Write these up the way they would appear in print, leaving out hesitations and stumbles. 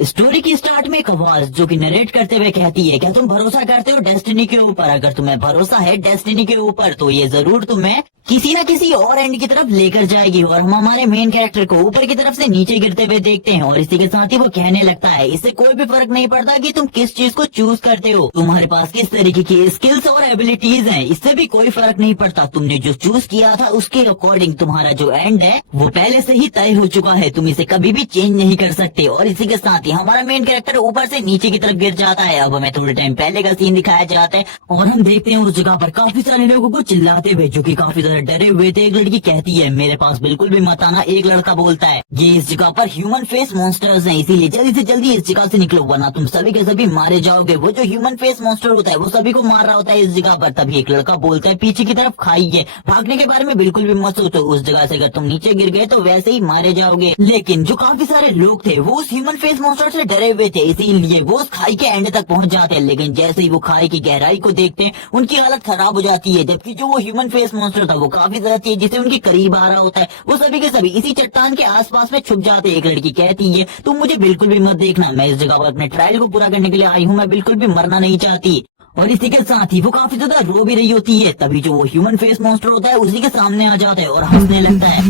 Story की start में एक आवाज जो कि नरेट करते हुए कहती है, क्या तुम भरोसा करते हो डेस्टिनी के ऊपर? अगर तुम्हें भरोसा है डेस्टिनी के ऊपर तो ये जरूर तुम्हें किसी न किसी और एंड की तरफ लेकर जाएगी। और हम हमारे मेन कैरेक्टर को ऊपर की तरफ से नीचे गिरते हुए देखते हैं और इसी के साथ ही वो कहने लगता है, इससे कोई भी फर्क नहीं पड़ता कि तुम किस चीज को चूज करते हो, तुम्हारे पास किस तरीके की स्किल्स और एबिलिटीज हैं, इससे भी कोई फर्क नहीं पड़ता। तुमने जो चूज किया था उसके अकॉर्डिंग तुम्हारा जो एंड है वो पहले से ही तय हो चुका है, तुम इसे कभी भी चेंज नहीं कर सकते। और इसी के साथ ही हमारा मेन कैरेक्टर ऊपर से नीचे की तरफ गिर जाता है। अब हमें थोड़े टाइम पहले का सीन दिखाया जाता है और हम देखते हैं उस जगह पर काफी सारे लोगों को चिल्लाते हुए, जो कि काफी ज्यादा डरे हुए थे। एक लड़की कहती है, मेरे पास बिल्कुल भी मत आना। एक लड़का बोलता है, ये इस जगह पर ह्यूमन फेस मॉन्स्टर्स हैं, इसीलिए जल्दी से जल्दी इस जगह से निकलो वरना तुम सभी के सभी मारे जाओगे। वो जो ह्यूमन फेस मॉन्स्टर होता है वो सभी को मार रहा होता है इस जगह पर। तभी एक लड़का बोलता है, पीछे की तरफ खाइए, भागने के बारे में बिल्कुल भी मत सोचो, उस जगह से अगर तुम नीचे गिर गए तो वैसे ही मारे जाओगे। लेकिन जो काफी सारे लोग थे वो उस ह्यूमन फेस मॉन्स्टर से डरे हुए थे, इसीलिए वो उस खाई के एंड तक पहुंच जाते हैं। लेकिन जैसे ही वो खाई की गहराई को देखते हैं उनकी हालत खराब हो जाती है, जबकि जो वो ह्यूमन फेस मॉन्स्टर था वो काफी ज्यादा तेजी से उनके करीब आ रहा होता है। वो सभी के सभी इसी चट्टान के आसपास में छुप जाते हैं। एक लड़की कहती है, तुम मुझे बिल्कुल भी मत देखना, मैं इस जगह पर अपने ट्रायल को पूरा करने के लिए आई हूँ, मैं बिल्कुल भी मरना नहीं चाहती। और इसी के साथ ही वो काफी ज्यादा रो भी रही होती है। तभी जो वो ह्यूमन फेस मॉन्स्टर होता है उसी के सामने आ जाता है और हंसने लगता है।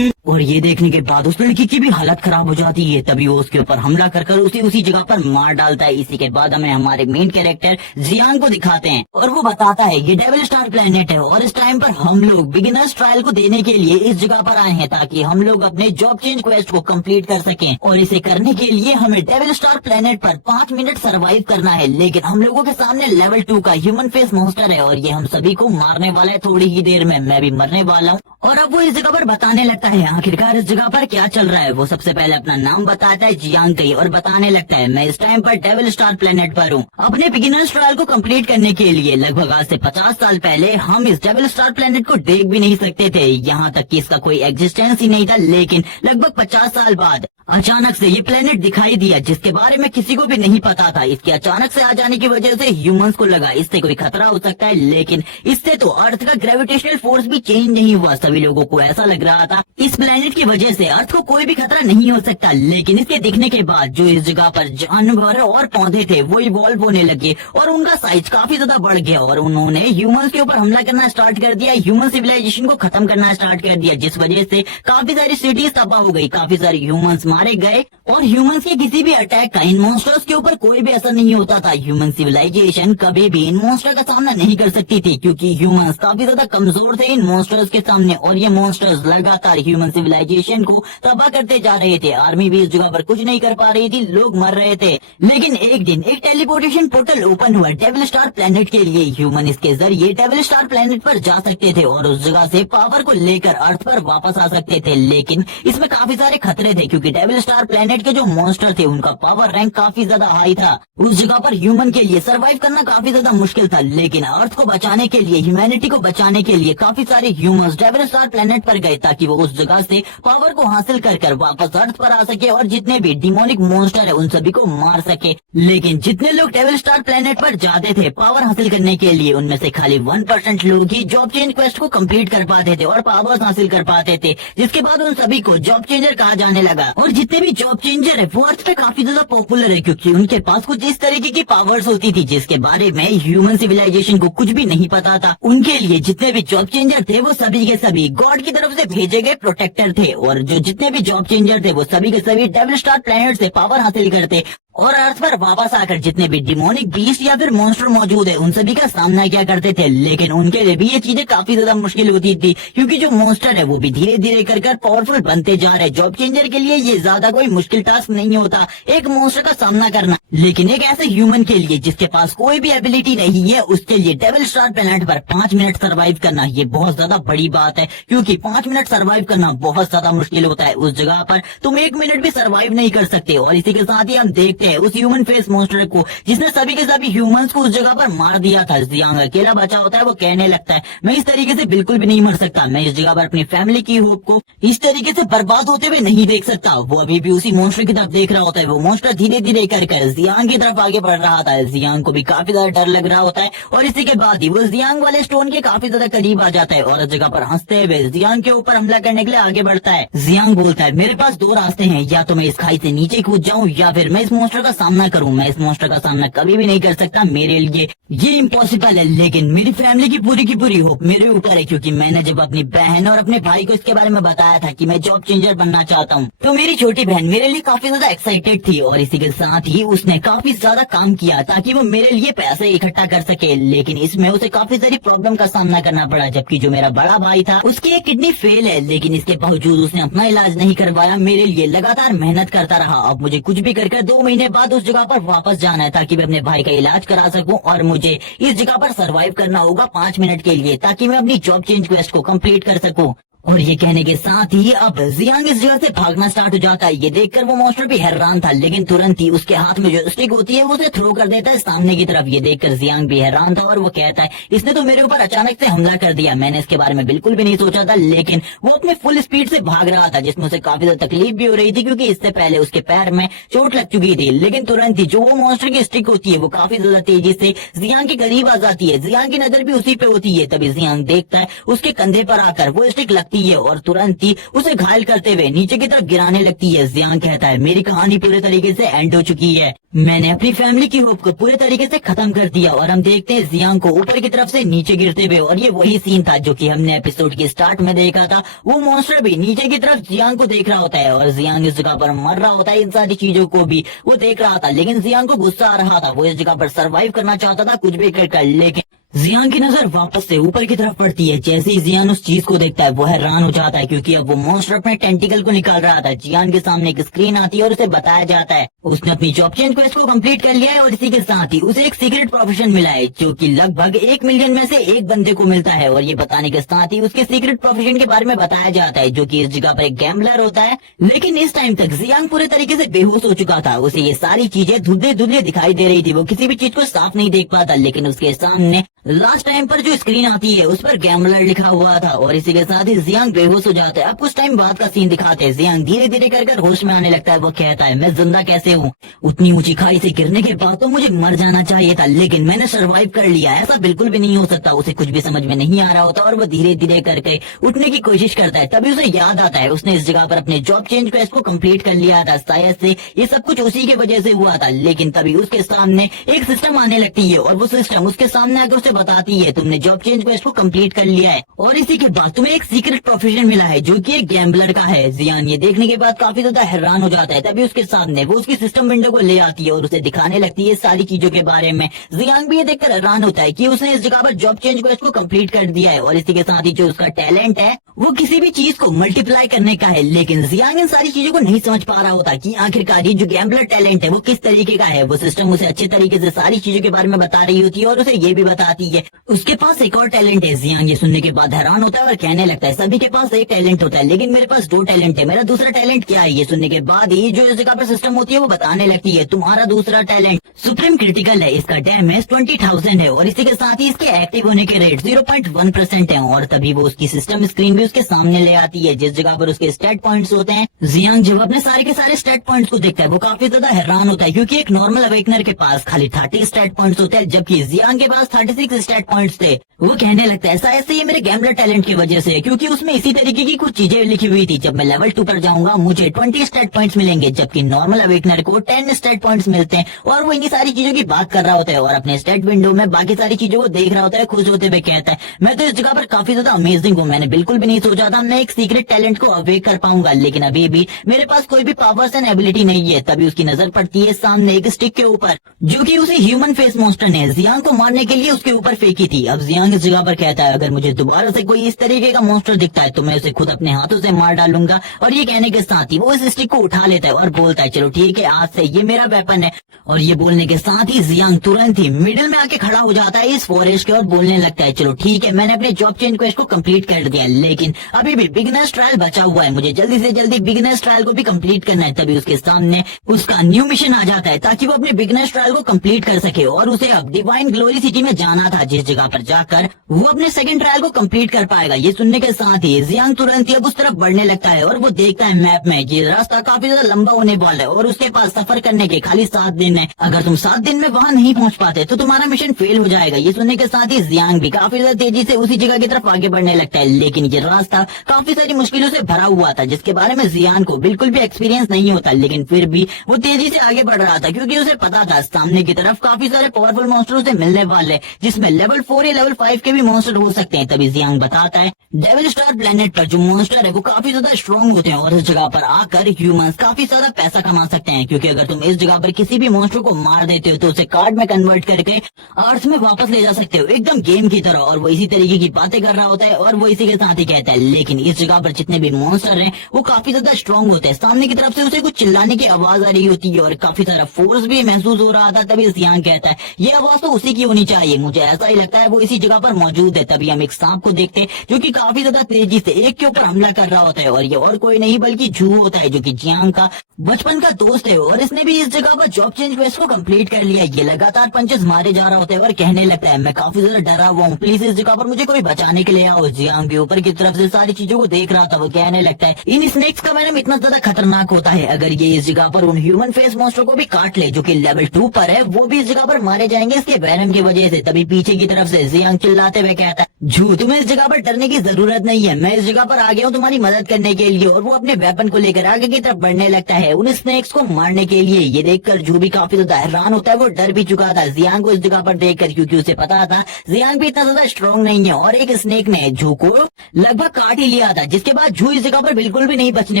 और ये देखने के बाद उस लड़की की भी हालत खराब हो जाती है। तभी वो उसके ऊपर हमला कर उसी जगह पर मार डालता है। इसी के बाद हमें हमारे मेन कैरेक्टर जियांग को दिखाते हैं और वो बताता है, ये डेविल स्टार प्लेनेट है और इस टाइम पर हम लोग बिगिनर्स ट्रायल को देने के लिए इस जगह पर आए हैं ताकि हम लोग अपने जॉब चेंज क्वेस्ट को कंप्लीट कर सकें। और इसे करने के लिए हमें डेविल स्टार प्लेनेट पर 5 मिनट सर्वाइव करना है। लेकिन हम लोगों के सामने लेवल 2 का ह्यूमन फेस मॉन्स्टर है और ये हम सभी को मारने वाला है थोड़ी ही देर में, मैं भी मरने वाला हूँ। और अब वो इस जगह पर बताने लगता है आखिरकार इस जगह पर क्या चल रहा है। वो सबसे पहले अपना नाम बताता है, जियांग कई, और बताने लगता है, मैं इस टाइम पर डेविल स्टार प्लेनेट पर हूँ। अपने बिगिनर्स ट्रायल को कंप्लीट करने के लिए लगभग आज से 50 साल पहले हम इस डेविल स्टार प्लेनेट को देख भी नहीं सकते थे, यहाँ तक कि इसका कोई एग्जिस्टेंस ही नहीं था। लेकिन लगभग 50 साल बाद अचानक से ये प्लेनेट दिखाई दिया जिसके बारे में किसी को भी नहीं पता था। इसके अचानक से आ जाने की वजह से ह्यूमंस को लगा इससे कोई खतरा हो सकता है, लेकिन इससे तो अर्थ का ग्रेविटेशनल फोर्स भी चेंज नहीं हुआ। सभी लोगों को ऐसा लग रहा था इस प्लेनेट की वजह से अर्थ को कोई भी खतरा नहीं हो सकता। लेकिन इसके दिखने के बाद जो इस जगह पर जानवर और पौधे थे वो इवॉल्व होने लगे और उनका साइज काफी ज्यादा बढ़ गया और उन्होंने ह्यूमंस के ऊपर हमला करना स्टार्ट कर दिया, ह्यूमन सिविलाइजेशन को खत्म करना स्टार्ट कर दिया, जिस वजह से काफी सारी सिटीज तबाह हो गई, काफी सारे ह्यूमंस मारे गए। और ह्यूमंस के किसी भी अटैक का इन मॉन्स्टर्स के ऊपर कोई भी असर नहीं होता था। ह्यूमन सिविलाइजेशन कभी भी इन मॉन्स्टर का सामना नहीं कर सकती थी क्योंकि ह्यूमंस काफी ज्यादा कमजोर थे इन मॉन्स्टर्स के सामने और ये मॉन्स्टर्स लगातार ह्यूमन सिविलाइजेशन को तबाह करते जा रहे थे। आर्मी भी इस जगह पर कुछ नहीं कर पा रही थी, लोग मर रहे थे। लेकिन एक दिन एक टेलीपोर्टेशन पोर्टल ओपन हुआ डेविल स्टार प्लेनेट के लिए। ह्यूमन इसके जरिए डेविल स्टार प्लेनेट पर जा सकते थे और उस जगह से पावर को लेकर अर्थ पर वापस आ सकते थे। लेकिन इसमें काफी सारे खतरे थे क्योंकि डेविल स्टार प्लेनेट के जो मॉन्स्टर थे उनका पावर रैंक काफी ज्यादा हाई था। उस जगह पर ह्यूमन के लिए सरवाइव करना काफी ज्यादा मुश्किल था। लेकिन अर्थ को बचाने के लिए, ह्यूमैनिटी को बचाने के लिए काफी सारे ह्यूमंस डेविल स्टार प्लेनेट पर गए ताकि वो उस जगह से पावर को हासिल कर वापस अर्थ पर आ सके और जितने भी डिमोनिक मॉन्स्टर है उन सभी को मार सके। लेकिन जितने लोग डेविल स्टार प्लेनेट पर जाते थे पावर हासिल करने के लिए, उनमें से खाली 1% लोग ही जॉब चेंज क्वेस्ट को कंप्लीट कर पाते थे और पावर्स हासिल कर पाते थे, जिसके बाद उन सभी को जॉब चेंजर कहा जाने लगा। और जितने भी जॉब चेंजर है वो अर्थ पे काफी ज्यादा पॉपुलर है क्योंकि उनके पास कुछ इस तरीके की पावर्स होती थी जिसके बारे में ह्यूमन सिविलाइजेशन को कुछ भी नहीं पता था। उनके लिए जितने भी जॉब चेंजर थे वो सभी के सभी गॉड की तरफ से भेजे गए प्रोटेक्टर थे और जो जितने भी जॉब चेंजर थे वो सभी के सभी डेविल स्टार प्लेनेट से पावर हासिल करते और अर्थ पर वापस आकर जितने भी डिमोनिक बीस्ट या फिर मॉन्स्टर मौजूद है उन सभी का सामना किया करते थे। लेकिन उनके लिए भी ये चीजें काफी ज्यादा मुश्किल होती थी क्योंकि जो मॉन्स्टर है वो भी धीरे धीरे कर पावरफुल बनते जा रहे। जॉब चेंजर के लिए ये ज्यादा कोई मुश्किल टास्क नहीं होता एक मॉन्स्टर का सामना करना, लेकिन एक ऐसे ह्यूमन के लिए जिसके पास कोई भी एबिलिटी नहीं है उसके लिए डेविल स्टार प्लेनेट पर 5 मिनट सर्वाइव करना ये बहुत ज्यादा बड़ी बात है क्योंकि 5 मिनट सर्वाइव करना बहुत ज्यादा मुश्किल होता है। उस जगह पर तुम 1 मिनट भी सर्वाइव नहीं कर सकते। और इसी के साथ ही हम देखते हैं उस ह्यूमन फेस मॉन्स्टर को जिसने सभी के सभी ह्यूमंस को उस जगह पर मार दिया था। जियांग अकेला बचा होता है, वो कहने लगता है मैं इस तरीके से बिल्कुल भी नहीं मर सकता, मैं इस जगह पर अपनी फैमिली की होप को इस तरीके से बर्बाद होते हुए नहीं देख सकता। वो अभी भी उसी मॉन्स्टर की तरफ देख रहा होता है। वो मॉन्स्टर धीरे धीरे कर जियांग की तरफ आगे बढ़ रहा था। जियांग को भी काफी ज्यादा डर लग रहा होता है और इसी के बाद ही वो जियांग वाले स्टोन के काफी ज्यादा करीब आ जाता है और उस जगह पर हंसते हुए जियांग के ऊपर हमला करने के लिए आगे बढ़ता है। जियांग बोलता है मेरे पास दो रास्ते हैं, या तो मैं इस खाई से नीचे कूद जाऊं या फिर मैं इस मॉन्स्टर का सामना करूं। मैं इस मॉन्स्टर का सामना कभी भी नहीं कर सकता, मेरे लिए ये इम्पॉसिबल है, लेकिन मेरी फैमिली की पूरी होप मेरे ऊपर है, क्योंकि मैंने जब अपनी बहन और अपने भाई को इसके बारे में बताया था कि मैं जॉब चेंजर बनना चाहता हूँ, तो मेरी छोटी बहन मेरे लिए काफी ज्यादा एक्साइटेड थी और इसी के साथ ही उसने काफी ज्यादा काम किया ताकि वो मेरे लिए पैसे इकट्ठा कर सके। लेकिन इसमें उसे काफी सारी प्रॉब्लम का सामना करना पड़ा, जबकि जो मेरा बड़ा भाई था उसकी एक किडनी फेल है, लेकिन इसके बावजूद उसने अपना इलाज नहीं करवाया, मेरे लिए लगातार मेहनत करता रहा। अब मुझे कुछ भी कर 2 महीने बाद उस जगह पर वापस जाना है ताकि मैं अपने भाई का इलाज करा सकूं और मुझे इस जगह पर सरवाइव करना होगा 5 मिनट के लिए ताकि मैं अपनी जॉब चेंज क्वेस्ट को कंप्लीट कर सकूं। और ये कहने के साथ ही अब जियांग इस जगह से भागना स्टार्ट हो जाता है। ये देखकर वो मॉन्स्टर भी हैरान था, लेकिन तुरंत ही उसके हाथ में जो स्टिक होती है वो उसे थ्रो कर देता है सामने की तरफ। ये देखकर जियांग भी हैरान था और वो कहता है इसने तो मेरे ऊपर अचानक से हमला कर दिया, मैंने इसके बारे में बिल्कुल भी नहीं सोचा था। लेकिन वो अपने फुल स्पीड से भाग रहा था जिसमें उसे काफी ज्यादा तकलीफ भी हो रही थी क्योंकि इससे पहले उसके पैर में चोट लग चुकी थी। लेकिन तुरंत ही जो वो मॉन्स्टर की स्टिक होती है वो काफी ज्यादा तेजी से जियांग के करीब आ जाती है। जियांग की नजर भी उसी पे होती है। तभी जियांग देखता है उसके कंधे पर आकर वो स्टिक लगती है और तुरंत ही उसे घायल करते हुए नीचे की तरफ गिराने लगती है। जियांग कहता है मेरी कहानी पूरे तरीके से एंड हो चुकी है, मैंने अपनी फैमिली की होप को पूरे तरीके से खत्म कर दिया। और हम देखते हैं जियांग को ऊपर की तरफ से नीचे गिरते हुए, और ये वही सीन था जो कि हमने एपिसोड के स्टार्ट में देखा था। वो मॉन्स्टर भी नीचे की तरफ जियांग को देख रहा होता है और जियांग इस जगह पर मर रहा होता है। इन सारी चीजों को भी वो देख रहा था, लेकिन जियांग को गुस्सा आ रहा था। वो इस जगह पर सरवाइव करना चाहता था कुछ भी कर, लेकिन जियांग की नजर वापस से ऊपर की तरफ पड़ती है। जैसे ही जियांग उस चीज को देखता है वो हैरान हो जाता है क्योंकि अब वो मॉन्स्टर अपने टेंटिकल को निकाल रहा था। जियांग के सामने एक स्क्रीन आती है और उसे बताया जाता है उसने अपनी जॉब चेंज क्वेस्ट को कंप्लीट कर लिया है और इसी के साथ ही उसे एक सीक्रेट प्रोफेशन मिला है जो कि लगभग 1 मिलियन में से एक बंदे को मिलता है। और ये बताने के साथ ही उसके सीक्रेट प्रोफेशन के बारे में बताया जाता है जो कि इस जगह पर एक गैम्बलर होता है। लेकिन इस टाइम तक जियांग पूरे तरीके से बेहोश हो चुका था। उसे ये सारी चीजें धुंधले धुंधले दिखाई दे रही थी, वो किसी भी चीज को साफ नहीं देख पाता। लेकिन उसके सामने लास्ट टाइम पर जो स्क्रीन आती है उस पर गैम्बलर लिखा हुआ था और इसी के साथ ही जियांग बेहोश हो जाता है। अब कुछ टाइम बाद का सीन दिखाते हैं। जियांग धीरे धीरे कर होश में आने लगता है। वो कहता है मैं जिंदा कैसे हूँ, उतनी ऊंची खाई से गिरने के बाद तो मुझे मर जाना चाहिए था, लेकिन मैंने सरवाइव कर लिया, ऐसा बिल्कुल भी नहीं हो सकता। उसे कुछ भी समझ में नहीं आ रहा होता और वो धीरे धीरे करके उठने की कोशिश करता है। तभी उसे याद आता है उसने इस जगह पर अपने जॉब चेंज क्वेस्ट को कंप्लीट कर लिया था, शायद से ये सब कुछ उसी की वजह से हुआ था। लेकिन तभी उसके सामने एक सिस्टम आने लगती है और वो सिस्टम उसके सामने आकर उसे बताती है तुमने जॉब चेंज क्वेस्ट को कंप्लीट कर लिया है और इसी के बाद तुम्हें एक सीक्रेट प्रोफेशन मिला है जो कि एक गैम्बलर का है। जियांग ये देखने के बाद काफी ज्यादा हैरान हो जाता है। तभी उसके सामने वो उसकी सिस्टम विंडो को ले आती है और उसे दिखाने लगती है सारी चीजों के बारे में। जियांग भी ये देखकर हैरान होता है कि उसने इस जगह पर जॉब चेंज क्वेस्ट को कंप्लीट कर दिया है और इसी के साथ ही जो उसका टैलेंट है वो किसी भी चीज को मल्टीप्लाई करने का है। लेकिन जियांग इन सारी चीजों को नहीं समझ पा रहा होता कि आखिरकार ये जो गैम्बलर टैलेंट है वो किस तरीके का है। वो सिस्टम उसे अच्छे तरीके से सारी चीजों के बारे में बता रही होती है और उसे ये भी बताती है उसके पास एक और टैलेंट है। जियांग ये सुनने के बाद हैरान होता है और कहने लगता है सभी के पास एक टैलेंट होता है लेकिन मेरे पास 2 टैलेंट है, मेरा दूसरा टैलेंट क्या है। ये सुनने के बाद ही जो इस जगह पर सिस्टम होती है वो बताने लगती है तुम्हारा दूसरा टैलेंट सुप्रीम क्रिटिकल है, इसका डैमेज 20,000 है और इसी के साथ ही इसके एक्टिव होने के रेट 0.1% है। और तभी वो उसकी सिस्टम स्क्रीन भी उसके सामने ले आती है जिस जगह पर उसके स्टैट पॉइंट्स होते हैं। जियांग जब अपने सारे के सारे स्टैट पॉइंट्स को देखता है वो काफी ज्यादा हैरान होता है क्योंकि एक नॉर्मल अवेकनर के पास खाली 30 स्टैट पॉइंट्स होते हैं जबकि जियांग के पास 36 स्टैट पॉइंट्स थे। वो कहने लगता है ऐसा ये मेरे गैम्बलर टैलेंट की वजह से, क्योंकि उसमें इसी तरीके की कुछ चीजें लिखी हुई थी। जब मैं लेवल 2 पर जाऊंगा मुझे 20 स्टैट पॉइंट्स मिलेंगे जबकि नॉर्मल अवेकनर को 10 स्टैट पॉइंट्स मिलते हैं। और वो इन्हीं सारी चीजों की बात कर रहा होता है और अपने स्टैट विंडो में बाकी सारी चीजों को देख रहा होता है। खुश होते हुए कहता है मैं तो इस जगह पर काफी ज्यादा अमेजिंग हूँ, मैंने बिल्कुल भी नहीं सोचा था मैं एक सीक्रेट टैलेंट को अवेक कर पाऊंगा, लेकिन अभी भी मेरे पास कोई भी पावर्स एंड एबिलिटी नहीं है। तभी उसकी नजर पड़ती है सामने एक स्टिक के ऊपर जो कि उसे ह्यूमन फेस मॉन्स्टर ने जियांग को मारने के लिए उसके ऊपर फेंकी थी। अब जियांग इस जगह पर कहता है अगर मुझे दोबारा से कोई इस तरीके का मॉन्स्टर दिखता है तो मैं उसे खुद अपने हाथों से मार डालूंगा। और ये कहने के साथ ही वो इस स्टिक को उठा लेता है और बोलता है चलो ठीक है, आज से ये मेरा वेपन है। और ये बोलने के साथ ही जियांग तुरंत ही मिडिल में आके खड़ा हो जाता है इस फॉरेस्ट के और बोलने लगता है चलो ठीक है, मैंने अपने जॉब चेंज क्वेस्ट को कंप्लीट कर दिया, लेकिन अभी भी बिगिनर्स ट्रायल बचा हुआ है, मुझे जल्दी से जल्दी बिगिनर्स ट्रायल को भी कंप्लीट करना है। तभी उसके सामने उसका न्यू मिशन आ जाता है ताकि वो अपने बिगिनर्स ट्रायल को कंप्लीट कर सके। और उसे अब डिवाइन ग्लोरी सिटी में जाना था, जिस जगह पर जाकर वो अपने सेकंड ट्रायल को कंप्लीट कर पाएगा। ये सुनने के साथ ही जियांग तुरंत ही अब उस तरफ बढ़ने लगता है और वो देखता है मैप में ये रास्ता काफी ज्यादा लंबा होने वाला है और उसके पास सफर करने के खाली 7 दिन है। अगर तुम 7 दिन में वहाँ नहीं पहुँच पाते तो तुम्हारा मिशन फेल हो जाएगा। ये सुनने के साथ ही जियांग भी काफी ज्यादा तेजी से उसी जगह की तरफ आगे बढ़ने लगता है, लेकिन ये रास्ता काफी सारी मुश्किलों से भरा हुआ था जिसके बारे में जियांग को बिल्कुल भी एक्सपीरियंस नहीं होता, लेकिन फिर भी वो तेजी से आगे बढ़ रहा था क्योंकि उसे पता था सामने की तरफ काफी सारे पावरफुल मॉन्स्टर से मिलने वाले, जिसमें लेवल 4 या लेवल 5 के भी मॉन्स्टर हो सकते हैं। तभी जियांग बताता है डेविल स्टार प्लेनेट पर जो मॉन्स्टर है वो काफी ज्यादा स्ट्रॉन्ग होते हैं और इस जगह पर आकर ह्यूमंस काफी ज्यादा पैसा कमा सकते हैं, क्योंकि अगर तुम इस जगह पर किसी भी मॉन्स्टर को मार देते हो तो उसे कार्ड में कन्वर्ट करके अर्थ में वापस ले जा सकते हो, एकदम गेम की तरह। और वो इसी तरीके की बातें कर रहा होता है और वो इसी के साथ ही कहता है लेकिन इस जगह पर जितने भी मॉन्स्टर हैं वो काफी ज्यादा स्ट्रॉन्ग होते हैं। सामने की तरफ से उसे कुछ चिल्लाने की आवाज आ रही होती है और काफी सारा फोर्स भी महसूस हो रहा था। तभी जियांग कहता है ये आवाज तो उसी की होनी चाहिए, मुझे ऐसा ही लगता है वो इसी जगह पर मौजूद है। तभी हम एक सांप को देखते हैं जो कि काफी ज्यादा तेजी से एक के ऊपर हमला कर रहा होता है और ये और कोई नहीं बल्कि जू होता है जो कि जियांग का बचपन का दोस्त है और इसने भी इस जगह पर जॉब चेंज क्वेस्ट को कंप्लीट कर लिया। ये लगातार पंचेस मारे जा रहा होता है और कहने लगता है मैं काफी ज्यादा डरा हुआ हूँ, प्लीज इस जगह पर मुझे कोई बचाने के लिए आओ। जियांग के ऊपर की तरफ से सारी चीजों को देख रहा था, वो कहने लगता है इन स्नेक्स का वेनम इतना ज्यादा खतरनाक होता है, अगर ये इस जगह पर उन ह्यूमन फेस मॉन्स्टर को भी काट ले जो कि लेवल 2 पर है वो भी इस जगह पर मारे जाएंगे इसके वेनम की वजह से। तभी पीछे की तरफ से जियांग चिल्लाते हुए कहता है झू तुम्हें इस जगह पर डरने की जरूरत नहीं है, मैं इस जगह पर आ गया हूँ तुम्हारी मदद करने के लिए। और वो अपने वेपन को लेकर आगे की तरफ बढ़ने लगता है उन स्नेक्स को मारने के लिए। ये देखकर झू भी काफी ज्यादा हैरान होता है, वो डर भी चुका था जियांग को इस जगह पर देखकर, क्योंकि उसे पता था जियांग भी इतना ज्यादा स्ट्रॉन्ग नहीं है और एक स्नेक ने झू को लगभग काट ही लिया था, जिसके बाद झू इस जगह पर बिल्कुल भी नहीं बचने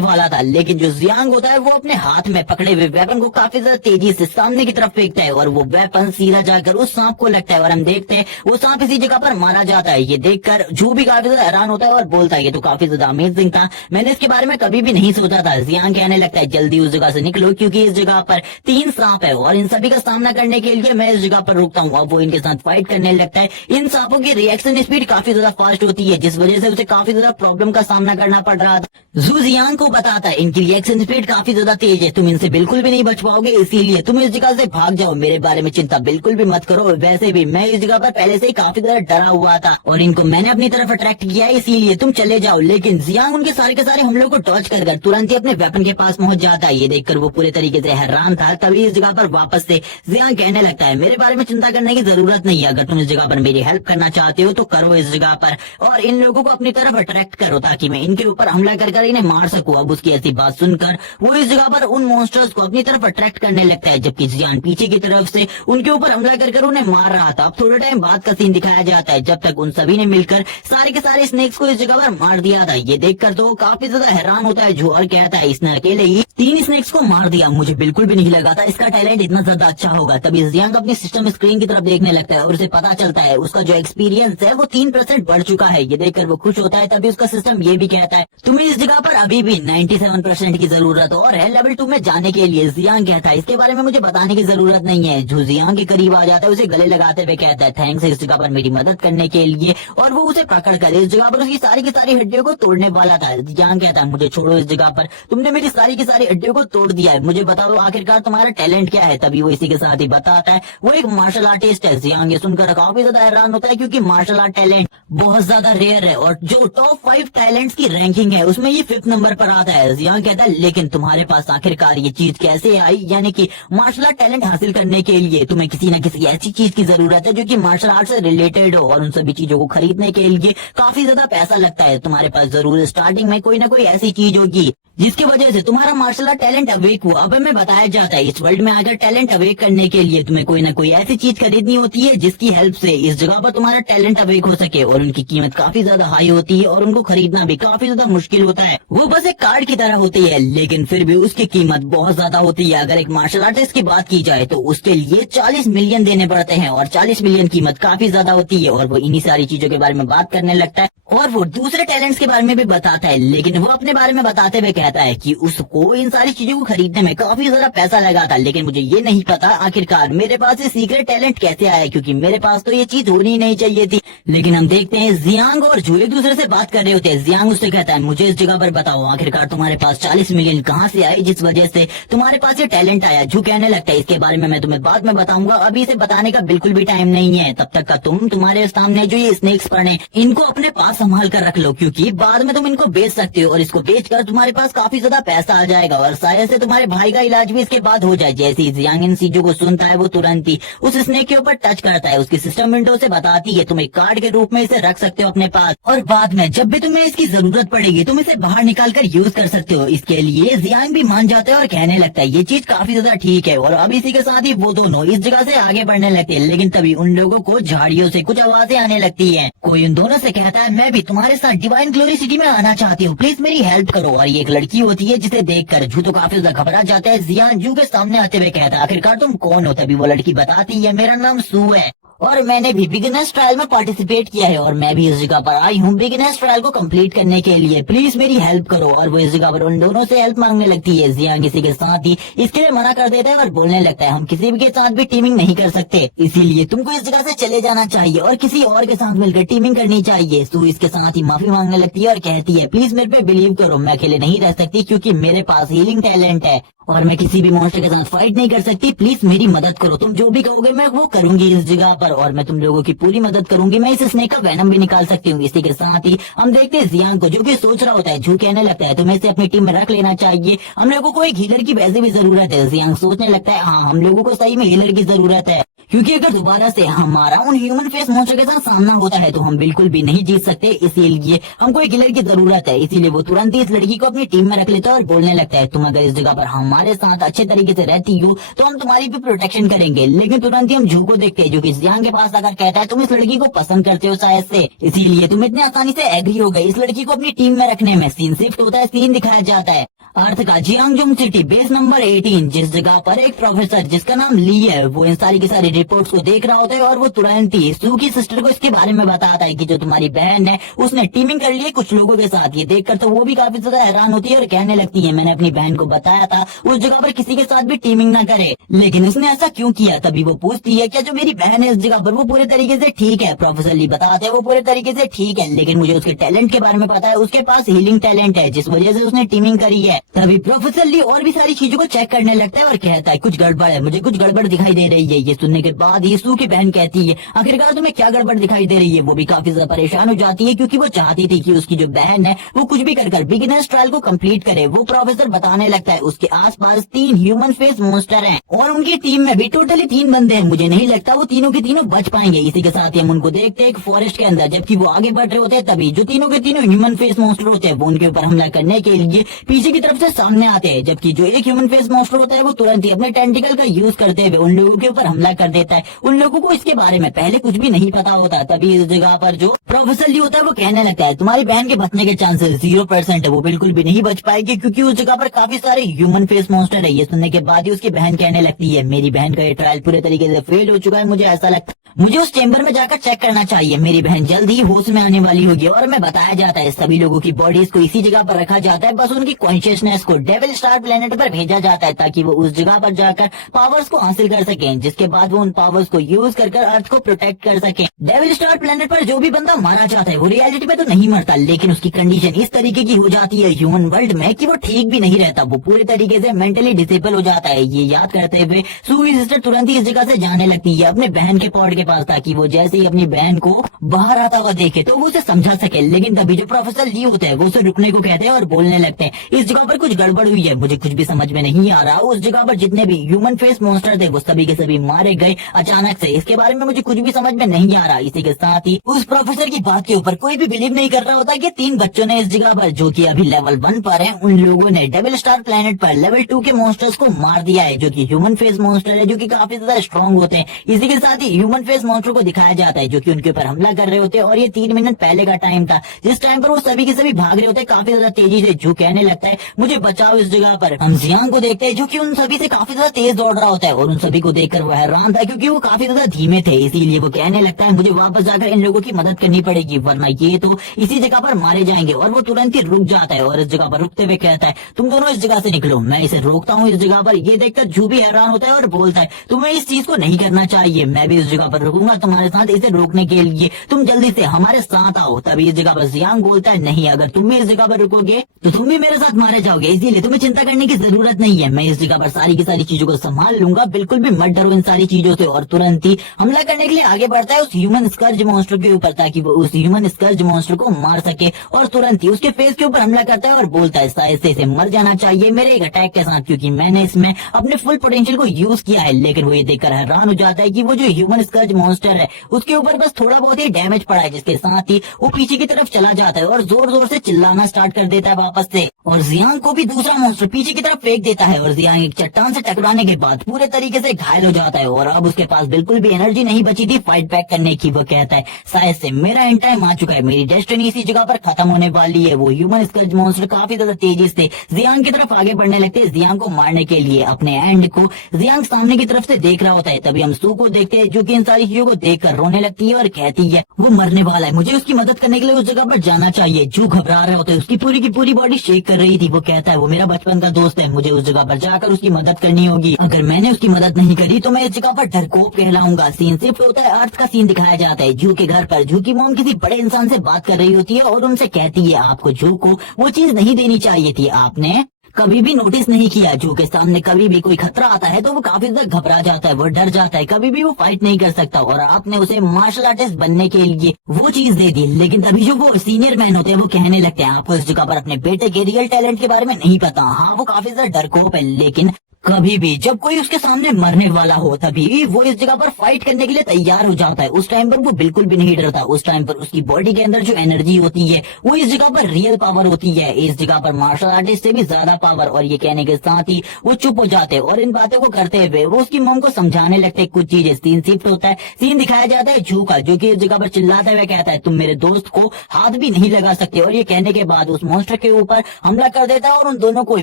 वाला था। लेकिन जो जियांग होता है वो अपने हाथ में पकड़े हुए वेपन को काफी ज्यादा तेजी से सामने की तरफ फेंकता है और वो वेपन सीधा जाकर उस सांप को लगता है और हम देखते हैं वो सांप इसी जगह पर मारा जाता है। ये देखकर झू भी काफी ज्यादा हैरान होता है और बोलता है ये तो काफी ज्यादा अमेजिंग था, मैंने इसके बारे में कभी भी नहीं सोचा था। जियांग कहने लगता है जल्दी उस जगह से निकलो क्योंकि इस जगह पर 3 सांप है और इन सभी का सामना करने के लिए मैं इस जगह पर रुकता हूँ। अब वो इनके साथ फाइट करने लगता है। इन सांपों की रिएक्शन स्पीड काफी ज्यादा फास्ट होती है जिस वजह से उसे काफी ज्यादा प्रॉब्लम का सामना करना पड़ रहा था। जू जियांग को बताता है इनकी रिएक्शन स्पीड काफी ज्यादा तेज है, तुम इनसे बिल्कुल भी नहीं बच पाओगे, इसीलिए तुम इस जगह से भाग जाओ, मेरे बारे में चिंता बिल्कुल भी मत करो। वैसे भी मैं इस जगह पर पहले से ही काफी ज्यादा डरा हुआ था और इनको मैंने अपनी तरफ अट्रैक्ट किया है, इसीलिए तुम चले जाओ। लेकिन जियांग उनके सारे के सारे हमलों को डॉज कर तुरंत ही अपने वेपन के पास पहुंच जाता है। ये देखकर वो पूरे तरीके से हैरान था। तभी इस जगह पर वापस से जियांग कहने लगता है मेरे बारे में चिंता करने की जरूरत नहीं है, अगर तुम इस जगह पर मेरी हेल्प करना चाहते हो तो करो इस जगह पर और इन लोगों को अपनी तरफ अट्रैक्ट करो ताकि मैं इनके ऊपर हमला कर इन्हें मार सकूं। अब उसकी ऐसी बात सुनकर वो इस जगह पर उन मॉन्स्टर्स को अपनी तरफ अट्रैक्ट करने लगता है, जबकि जियांग पीछे की तरफ से उनके ऊपर हमला कर उन्हें मार रहा था। अब थोड़े टाइम बाद का सीन दिखाया जाता है जब तक उन सभी ने मिलकर सारे के सारे स्नेक्स को इस जगह पर मार दिया था। ये देखकर तो काफी ज्यादा हैरान होता है जो और कहता है इसने अकेले ही 3 स्नेक्स को मार दिया, मुझे बिल्कुल भी नहीं लगा था इसका टैलेंट इतना ज्यादा अच्छा होगा। तभी जियांग अपनी सिस्टम स्क्रीन की तरफ देखने लगता है और उसे पता चलता है उसका जो एक्सपीरियंस है वो 3% बढ़ चुका है। ये देखकर वो खुश होता है। तभी उसका सिस्टम ये भी कहता है तुम्हें इस जगह पर अभी भी 97% की जरूरत और है लेवल 2 में जाने के लिए। जियांग कहता है इसके बारे में मुझे बताने की जरूरत नहीं है। जो जियांग के करीब आ जाता है उसे गले लगाते हुए कहता है थैंक्स इस जगह पर मेरी मदद करने के लिए, और वो उसे पकड़ कर इस जगह पर उसकी सारी की सारी हड्डियों को तोड़ने वाला था। जियांग कहता है मुझे छोड़ो, इस जगह पर तुमने मेरी सारी की सारी हड्डियों को तोड़ दिया है, मुझे बताओ आखिरकार तुम्हारा टैलेंट क्या है। तभी वो इसी के साथ ही बताता है वो एक मार्शल आर्टिस्ट है। जियांग ये सुनकर काफी ज्यादा हैरान होता है क्योंकि मार्शल आर्ट टैलेंट बहुत ज्यादा रेयर है और जो टॉप 5 टैलेंट्स की रैंकिंग है उसमें ये 5th नंबर पर आता है। जियांग कहता है लेकिन तुम्हारे पास आखिरकार ये चीज कैसे आई, यानी कि मार्शल आर्ट टैलेंट हासिल करने के लिए तुम्हें किसी न किसी ऐसी चीज की जरूरत है जो कि मार्शल आर्ट से रिलेटेड हो और उन सभी चीजों को खरीदने के लिए काफी ज्यादा पैसा लगता है। तुम्हारे पास जरूर स्टार्टिंग में कोई ना कोई ऐसी चीज होगी जिसकी वजह से तुम्हारा मार्शल आर्ट टैलेंट अवेक हुआ। अब हमें बताया जाता है इस वर्ल्ड में अगर टैलेंट अवेक करने के लिए तुम्हें कोई ना कोई ऐसी चीज खरीदनी होती है जिसकी हेल्प से इस जगह पर तुम्हारा टैलेंट अवेक हो सके, और उनकी कीमत काफी ज्यादा हाई होती है और उनको खरीदना भी काफी ज्यादा मुश्किल होता है। वो बस एक कार्ड की तरह होती है, लेकिन फिर भी उसकी कीमत बहुत ज्यादा होती है। अगर एक मार्शल आर्टिस्ट की बात की जाए तो उसके लिए 40 मिलियन देने पड़ते हैं, और 40 मिलियन कीमत काफी ज्यादा होती है। और वो इन्हीं सारी चीजों के बारे में बात करने लगता है और वो दूसरे टैलेंट्स के बारे में भी बताता है, लेकिन वो अपने बारे में बताते हुए कहता है कि उसको इन सारी चीजों को खरीदने में काफी ज्यादा पैसा लगा था, लेकिन मुझे ये नहीं पता आखिरकार मेरे पास ये सीक्रेट टैलेंट कैसे आया, क्योंकि मेरे पास तो ये चीज होनी ही नहीं चाहिए थी। लेकिन हम देखते हैं जियांग और जू एक दूसरे से बात कर रहे होते हैं। जियांग उससे कहता है मुझे इस जगह पर बताओ आखिरकार तुम्हारे पास 40 मिलियन कहाँ से आए जिस वजह से तुम्हारे पास ये टैलेंट आया। जू कहने लगता है इसके बारे में मैं तुम्हें बाद में बताऊंगा, अभी इसे बताने का बिल्कुल भी टाइम नहीं है। तब तक का तुम्हारे सामने जो ये स्नेक्स पड़े इनको अपने पास संभाल कर रख लो, क्योंकि बाद में तुम इनको बेच सकते हो और इसको बेचकर तुम्हारे पास काफी ज्यादा पैसा आ जाएगा, और शायद से तुम्हारे भाई का इलाज भी इसके बाद हो जाए। जैसे ही जियांग इन चीजों को सुनता है वो तुरंत ही उस स्नेक के ऊपर टच करता है। उसकी सिस्टम विंडो से बताती है तुम एक कार्ड के रूप में इसे रख सकते हो अपने पास, और बाद में जब भी तुम्हें इसकी जरूरत पड़ेगी तुम इसे बाहर निकाल कर यूज कर सकते हो। इसके लिए जियांग भी मान जाता है और कहने लगता है ये चीज काफी ज्यादा ठीक है। और अब इसी के साथ ही वो दोनों इस जगह से आगे बढ़ने लगते हैं, लेकिन तभी उन लोगों को झाड़ियों से कुछ आवाजें आने लगती है। कोई उन दोनों से कहता है मैं भी तुम्हारे साथ डिवाइन ग्लोरी सिटी में आना चाहती हूँ, प्लीज मेरी हेल्प करो। और ये एक लड़की होती है जिसे देखकर जू तो काफी ज्यादा घबरा जाता है। जियांग जू के सामने आते हुए कहता है आखिरकार तुम कौन हो। तभी वो लड़की बताती है मेरा नाम सू है और मैंने भी बिगिनर्स ट्रायल में पार्टिसिपेट किया है, और मैं भी इस जगह पर आई हूँ बिगिनर्स ट्रायल को कंप्लीट करने के लिए, प्लीज मेरी हेल्प करो। और वो इस जगह पर उन दोनों से हेल्प मांगने लगती है। जियांग किसी के साथ ही इसके लिए मना कर देता है और बोलने लगता है हम किसी भी के साथ भी टीमिंग नहीं कर सकते, इसीलिए तुमको इस जगह से चले जाना चाहिए और किसी और के साथ मिलकर टीमिंग करनी चाहिए। सू इसके साथ ही माफी मांगने लगती है और कहती है प्लीज मेरे पे बिलीव करो, मैं अकेले नहीं रह सकती क्योंकि मेरे पास हीलिंग टैलेंट है और मैं किसी भी मॉन्स्टर के साथ फाइट नहीं कर सकती, प्लीज मेरी मदद करो। तुम जो भी कहोगे मैं वो करूंगी इस जगह पर, और मैं तुम लोगों की पूरी मदद करूंगी। मैं इस स्नेक का वेनम भी निकाल सकती हूँ। इसी के साथ ही हम देखते हैं जियांग को जो कि सोच रहा होता है। जू कहने लगता है तुम्हें इसे अपनी टीम में रख लेना चाहिए, हम लोगों को एक हीलर की वैसे भी जरूरत है। जियांग सोचने लगता है हाँ हम लोगों को सही में हीलर की जरूरत है, क्योंकि अगर दोबारा से हमारा उन ह्यूमन फेस मॉन्स्टर के साथ सामना होता है तो हम बिल्कुल भी नहीं जीत सकते, इसीलिए हमको एक हीलर की जरूरत है। इसीलिए वो तुरंत ही इस लड़की को अपनी टीम में रख लेता है और बोलने लगता है तुम अगर इस जगह पर हमारे साथ अच्छे तरीके से रहती हो तो हम तुम्हारी भी प्रोटेक्शन करेंगे। लेकिन तुरंत ही हम जू को देखते हैं जो कि जियांग के पास आकर कहता है तुम इस लड़की को पसंद करते हो शायद से, इसीलिए तुम इतनी आसानी से एग्री हो गए इस लड़की को अपनी टीम में रखने में। सीन शिफ्ट होता है, सीन दिखाया जाता है अर्थ का जियांगजोंग सिटी बेस नंबर 18, जिस जगह पर एक प्रोफेसर जिसका नाम ली है वो इन सारी की सारी रिपोर्ट्स को देख रहा होता है और वो तुरंत ही सू की सिस्टर को इसके बारे में बताता है कि जो तुम्हारी बहन है उसने टीमिंग कर ली है कुछ लोगों के साथ। ये देखकर तो वो भी काफी ज्यादा हैरान होती है और कहने लगती है मैंने अपनी बहन को बताया था उस जगह पर किसी के साथ भी टीमिंग ना करे, लेकिन उसने ऐसा क्यों किया। तभी वो पूछती है क्या जो मेरी बहन है इस जगह पर वो पूरे तरीके से ठीक है। प्रोफेसर ली बताते हैं वो पूरे तरीके से ठीक है, लेकिन मुझे उसके टैलेंट के बारे में पता है, उसके पास हीलिंग टैलेंट है जिस वजह से उसने टीमिंग करी है। तभी प्रोफेसर ली और भी सारी चीजों को चेक करने लगता है और कहता है कुछ गड़बड़ है, मुझे कुछ गड़बड़ दिखाई दे रही है। ये सुनने के बाद यीशु की बहन कहती है आखिरकार तुम्हें क्या गड़बड़ दिखाई दे रही है। वो भी काफी ज्यादा परेशान हो जाती है क्योंकि वो चाहती थी कि उसकी जो बहन है वो कुछ भी कर बिगिनर्स ट्रायल को कंप्लीट करे। वो प्रोफेसर बताने लगता है उसके आसपास 3 ह्यूमन फेस मॉन्स्टर हैं और उनकी टीम में भी टोटली 3 बंदे हैं, मुझे नहीं लगता वो तीनों के तीनों बच पाएंगे। इसी के साथ ही हम उनको देखते हैं एक फॉरेस्ट के अंदर, जबकि वो आगे बढ़ रहे होते हैं तभी जो तीनों के तीनों ह्यूमन फेस मॉन्स्टर होते हैं वो उनके ऊपर हमला करने के लिए पीछे की तरफ से सामने आते हैं, जबकि जो एक ह्यूमन फेस मॉन्स्टर होता है वो तुरंत ही अपने टेंटिकल का यूज करते हुए उन लोगों के ऊपर हमला कर देता है। उन लोगों को इसके बारे में पहले कुछ भी नहीं पता होता। तभी इस जगह पर जो प्रोफेसर ली होता है वो कहने लगता है तुम्हारी बहन के बचने के चांसेस 0% है, वो बिल्कुल भी नहीं बच पाएगी क्योंकि उस जगह पर काफी सारे ह्यूमन फेस मॉन्स्टर है। ये सुनने के बाद ही उसकी बहन कहने लगती है मेरी बहन का ये ट्रायल पूरे तरीके से फेल हो चुका है, मुझे ऐसा लगता है मुझे उस चेंबर में जाकर चेक करना चाहिए, मेरी बहन जल्द ही होश में आने वाली होगी। और हमें बताया जाता है सभी लोगों की बॉडीज को इसी जगह पर रखा जाता है, बस उनकी कॉन्शियसनेस को डेविल स्टार प्लेनेट पर भेजा जाता है ताकि वो उस जगह पर जाकर पावर्स को हासिल कर सकें, जिसके बाद वो उन पावर्स को यूज कर अर्थ को प्रोटेक्ट कर सकें। डेविल स्टार प्लेनेट पर जो भी बंदा मारा जाता है वो रियलिटी में तो नहीं मरता, लेकिन उसकी कंडीशन इस तरीके की हो जाती है ह्यूमन वर्ल्ड में कि वो ठीक भी नहीं रहता, वो पूरे तरीके से मेंटली डिसेबल हो जाता है। ये याद करते हुए सू की सिस्टर तुरंत ही इस जगह से जाने लगती है अपने बहन के पॉड के पास ताकि वो जैसे ही अपनी बहन को बाहर आता हुआ देखे तो वो उसे समझा सके। लेकिन तभी जो प्रोफेसर ली होते हैं वो उसे रुकने को कहते हैं और बोलने लगते हैं इस जगह पर पर कुछ गड़बड़ हुई है, मुझे कुछ भी समझ में नहीं आ रहा। उस जगह पर जितने भी ह्यूमन फेस मॉन्स्टर थे वो सभी के सभी मारे गए अचानक से। इसके बारे में मुझे कुछ भी समझ में नहीं आ रहा। इसी के साथ ही उस प्रोफेसर की बात के ऊपर कोई भी बिलीव नहीं कर रहा होता कि 3 बच्चों ने इस जगह पर, जो कि अभी लेवल 1 पर है, उन लोगों ने डेविल स्टार प्लेनेट पर लेवल 2 के मॉन्स्टर्स को मार दिया है, जो कि ह्यूमन फेस मॉन्स्टर है, जो कि काफी ज्यादा स्ट्रॉन्ग होते हैं। इसी के साथ ही ह्यूमन फेस मॉन्स्टर को दिखाया जाता है जो कि उनके ऊपर हमला कर रहे होते हैं। और ये 3 मिनट पहले का टाइम था, जिस टाइम पर वो सभी के सभी भाग रहे होते हैं काफी ज्यादा तेजी से, जो कहने लगता है मुझे बचाओ इस जगह पर। हम जियांग को देखते हैं जो कि उन सभी से काफी ज्यादा तेज दौड़ रहा होता है और उन सभी को देखकर वो हैरान था क्योंकि वो काफी ज्यादा धीमे थे। इसीलिए वो कहने लगता है मुझे वापस जाकर इन लोगों की मदद करनी पड़ेगी वरना ये तो इसी जगह पर मारे जाएंगे। और वो तुरंत ही रुक जाता है और इस जगह पर रुकते हुए कहता है तुम दोनों इस जगह से निकलो, मैं इसे रोकता हूँ इस जगह पर। ये देखकर जू भी हैरान होता है और बोलता है तुम्हें इस चीज को नहीं करना चाहिए, मैं भी इस जगह पर रुकूंगा तुम्हारे साथ इसे रोकने के लिए, तुम जल्दी से हमारे साथ आओ। तभी इस जगह पर जियांग बोलता है नहीं, अगर तुम भी इस जगह पर रुकोगे तो तुम भी मेरे साथ मारे जाओगे, इसीलिए तुम्हें चिंता करने की जरूरत नहीं है, मैं इस जगह पर सारी की सारी चीजों को संभाल लूंगा, बिल्कुल भी मत डरो इन सारी चीजों से। और तुरंत ही हमला करने के लिए आगे बढ़ता है उस ह्यूमन स्कर्ज मॉन्स्टर के ऊपर ताकि वो उस ह्यूमन स्कर्ज मॉन्स्टर को मार सके। और तुरंत ही उसके फेस के ऊपर हमला करता है और बोलता है शायद से इसे मर जाना चाहिए मेरे एक अटैक के साथ, क्योंकि मैंने इसमें अपने फुल पोटेंशियल को यूज किया है। लेकिन वो ये देखकर हैरान हो जाता है कि वो जो ह्यूमन स्कर्ज मॉन्स्टर है उसके ऊपर बस थोड़ा बहुत ही डैमेज पड़ा है, जिसके साथ ही वो पीछे की तरफ चला जाता है और जोर जोर से चिल्लाना स्टार्ट कर देता है वापस से। और जियांग को भी दूसरा मॉन्स्टर पीछे की तरफ फेंक देता है और जियांग एक चट्टान से टकराने के बाद पूरे तरीके से घायल हो जाता है और अब उसके पास बिल्कुल भी एनर्जी नहीं बची थी फाइट बैक करने की। वो कहता है शायद से मेरा एंड टाइम आ चुका है, मेरी डेस्टिनी इसी जगह पर खत्म होने वाली है। वो ह्यूमन स्कर्ज मॉन्स्टर काफी ज्यादा तेजी से जियांग की तरफ आगे बढ़ने लगते हैं जियांग को मारने के लिए। अपने एंड को जियांग सामने की तरफ से देख रहा होता है। तभी हम सू को देखते हैं जो कि इन सारी चीजों को देखकर रोने लगती है और कहती है वो मरने वाला है, मुझे उसकी मदद करने के लिए उस जगह पर जाना चाहिए। जो घबरा रहे होते हैं, उसकी पूरी की पूरी बॉडी शेक कर रही थी। वो कहता है वो मेरा बचपन का दोस्त है, मुझे उस जगह पर जाकर उसकी मदद करनी होगी, अगर मैंने उसकी मदद नहीं करी तो मैं इस जगह पर डरपोक कहलाऊंगा। सीन शिफ्ट होता है, अर्थ का सीन दिखाया जाता है जू के घर पर। जू की मॉम किसी बड़े इंसान से बात कर रही होती है और उनसे कहती है आपको जू को वो चीज नहीं देनी चाहिए थी, आपने कभी भी नोटिस नहीं किया जू के सामने कभी भी कोई खतरा आता है तो वो काफी ज्यादा घबरा जाता है, वो डर जाता है, कभी भी वो फाइट नहीं कर सकता। और आपने उसे मार्शल आर्टिस्ट बनने के लिए वो चीज दे दी। लेकिन तभी जो वो सीनियर मैन होते हैं वो कहने लगते हैं आपको इस जगह पर अपने बेटे के रियल टैलेंट के बारे में नहीं पता। हाँ वो काफी ज्यादा डरपोक है, लेकिन कभी भी जब कोई उसके सामने मरने वाला हो तभी वो इस जगह पर फाइट करने के लिए तैयार हो जाता है। उस टाइम पर वो बिल्कुल भी नहीं डरता। उस टाइम पर उसकी बॉडी के अंदर जो एनर्जी होती है वो इस जगह पर रियल पावर होती है, इस जगह पर मार्शल आर्टिस्ट से भी ज्यादा पावर। और ये कहने के साथ ही वो चुप हो जाते हैं और इन बातों को करते हुए वो उसकी मॉम को समझाने लगते हैं कुछ चीजें। सीन शिफ्ट होता है, सीन दिखाया जाता है जू का जो कि इस जगह पर चिल्लाते हुए कहता है तुम मेरे दोस्त को हाथ भी नहीं लगा सकते। और ये कहने के बाद उस मॉन्स्टर के ऊपर हमला कर देता है और उन दोनों को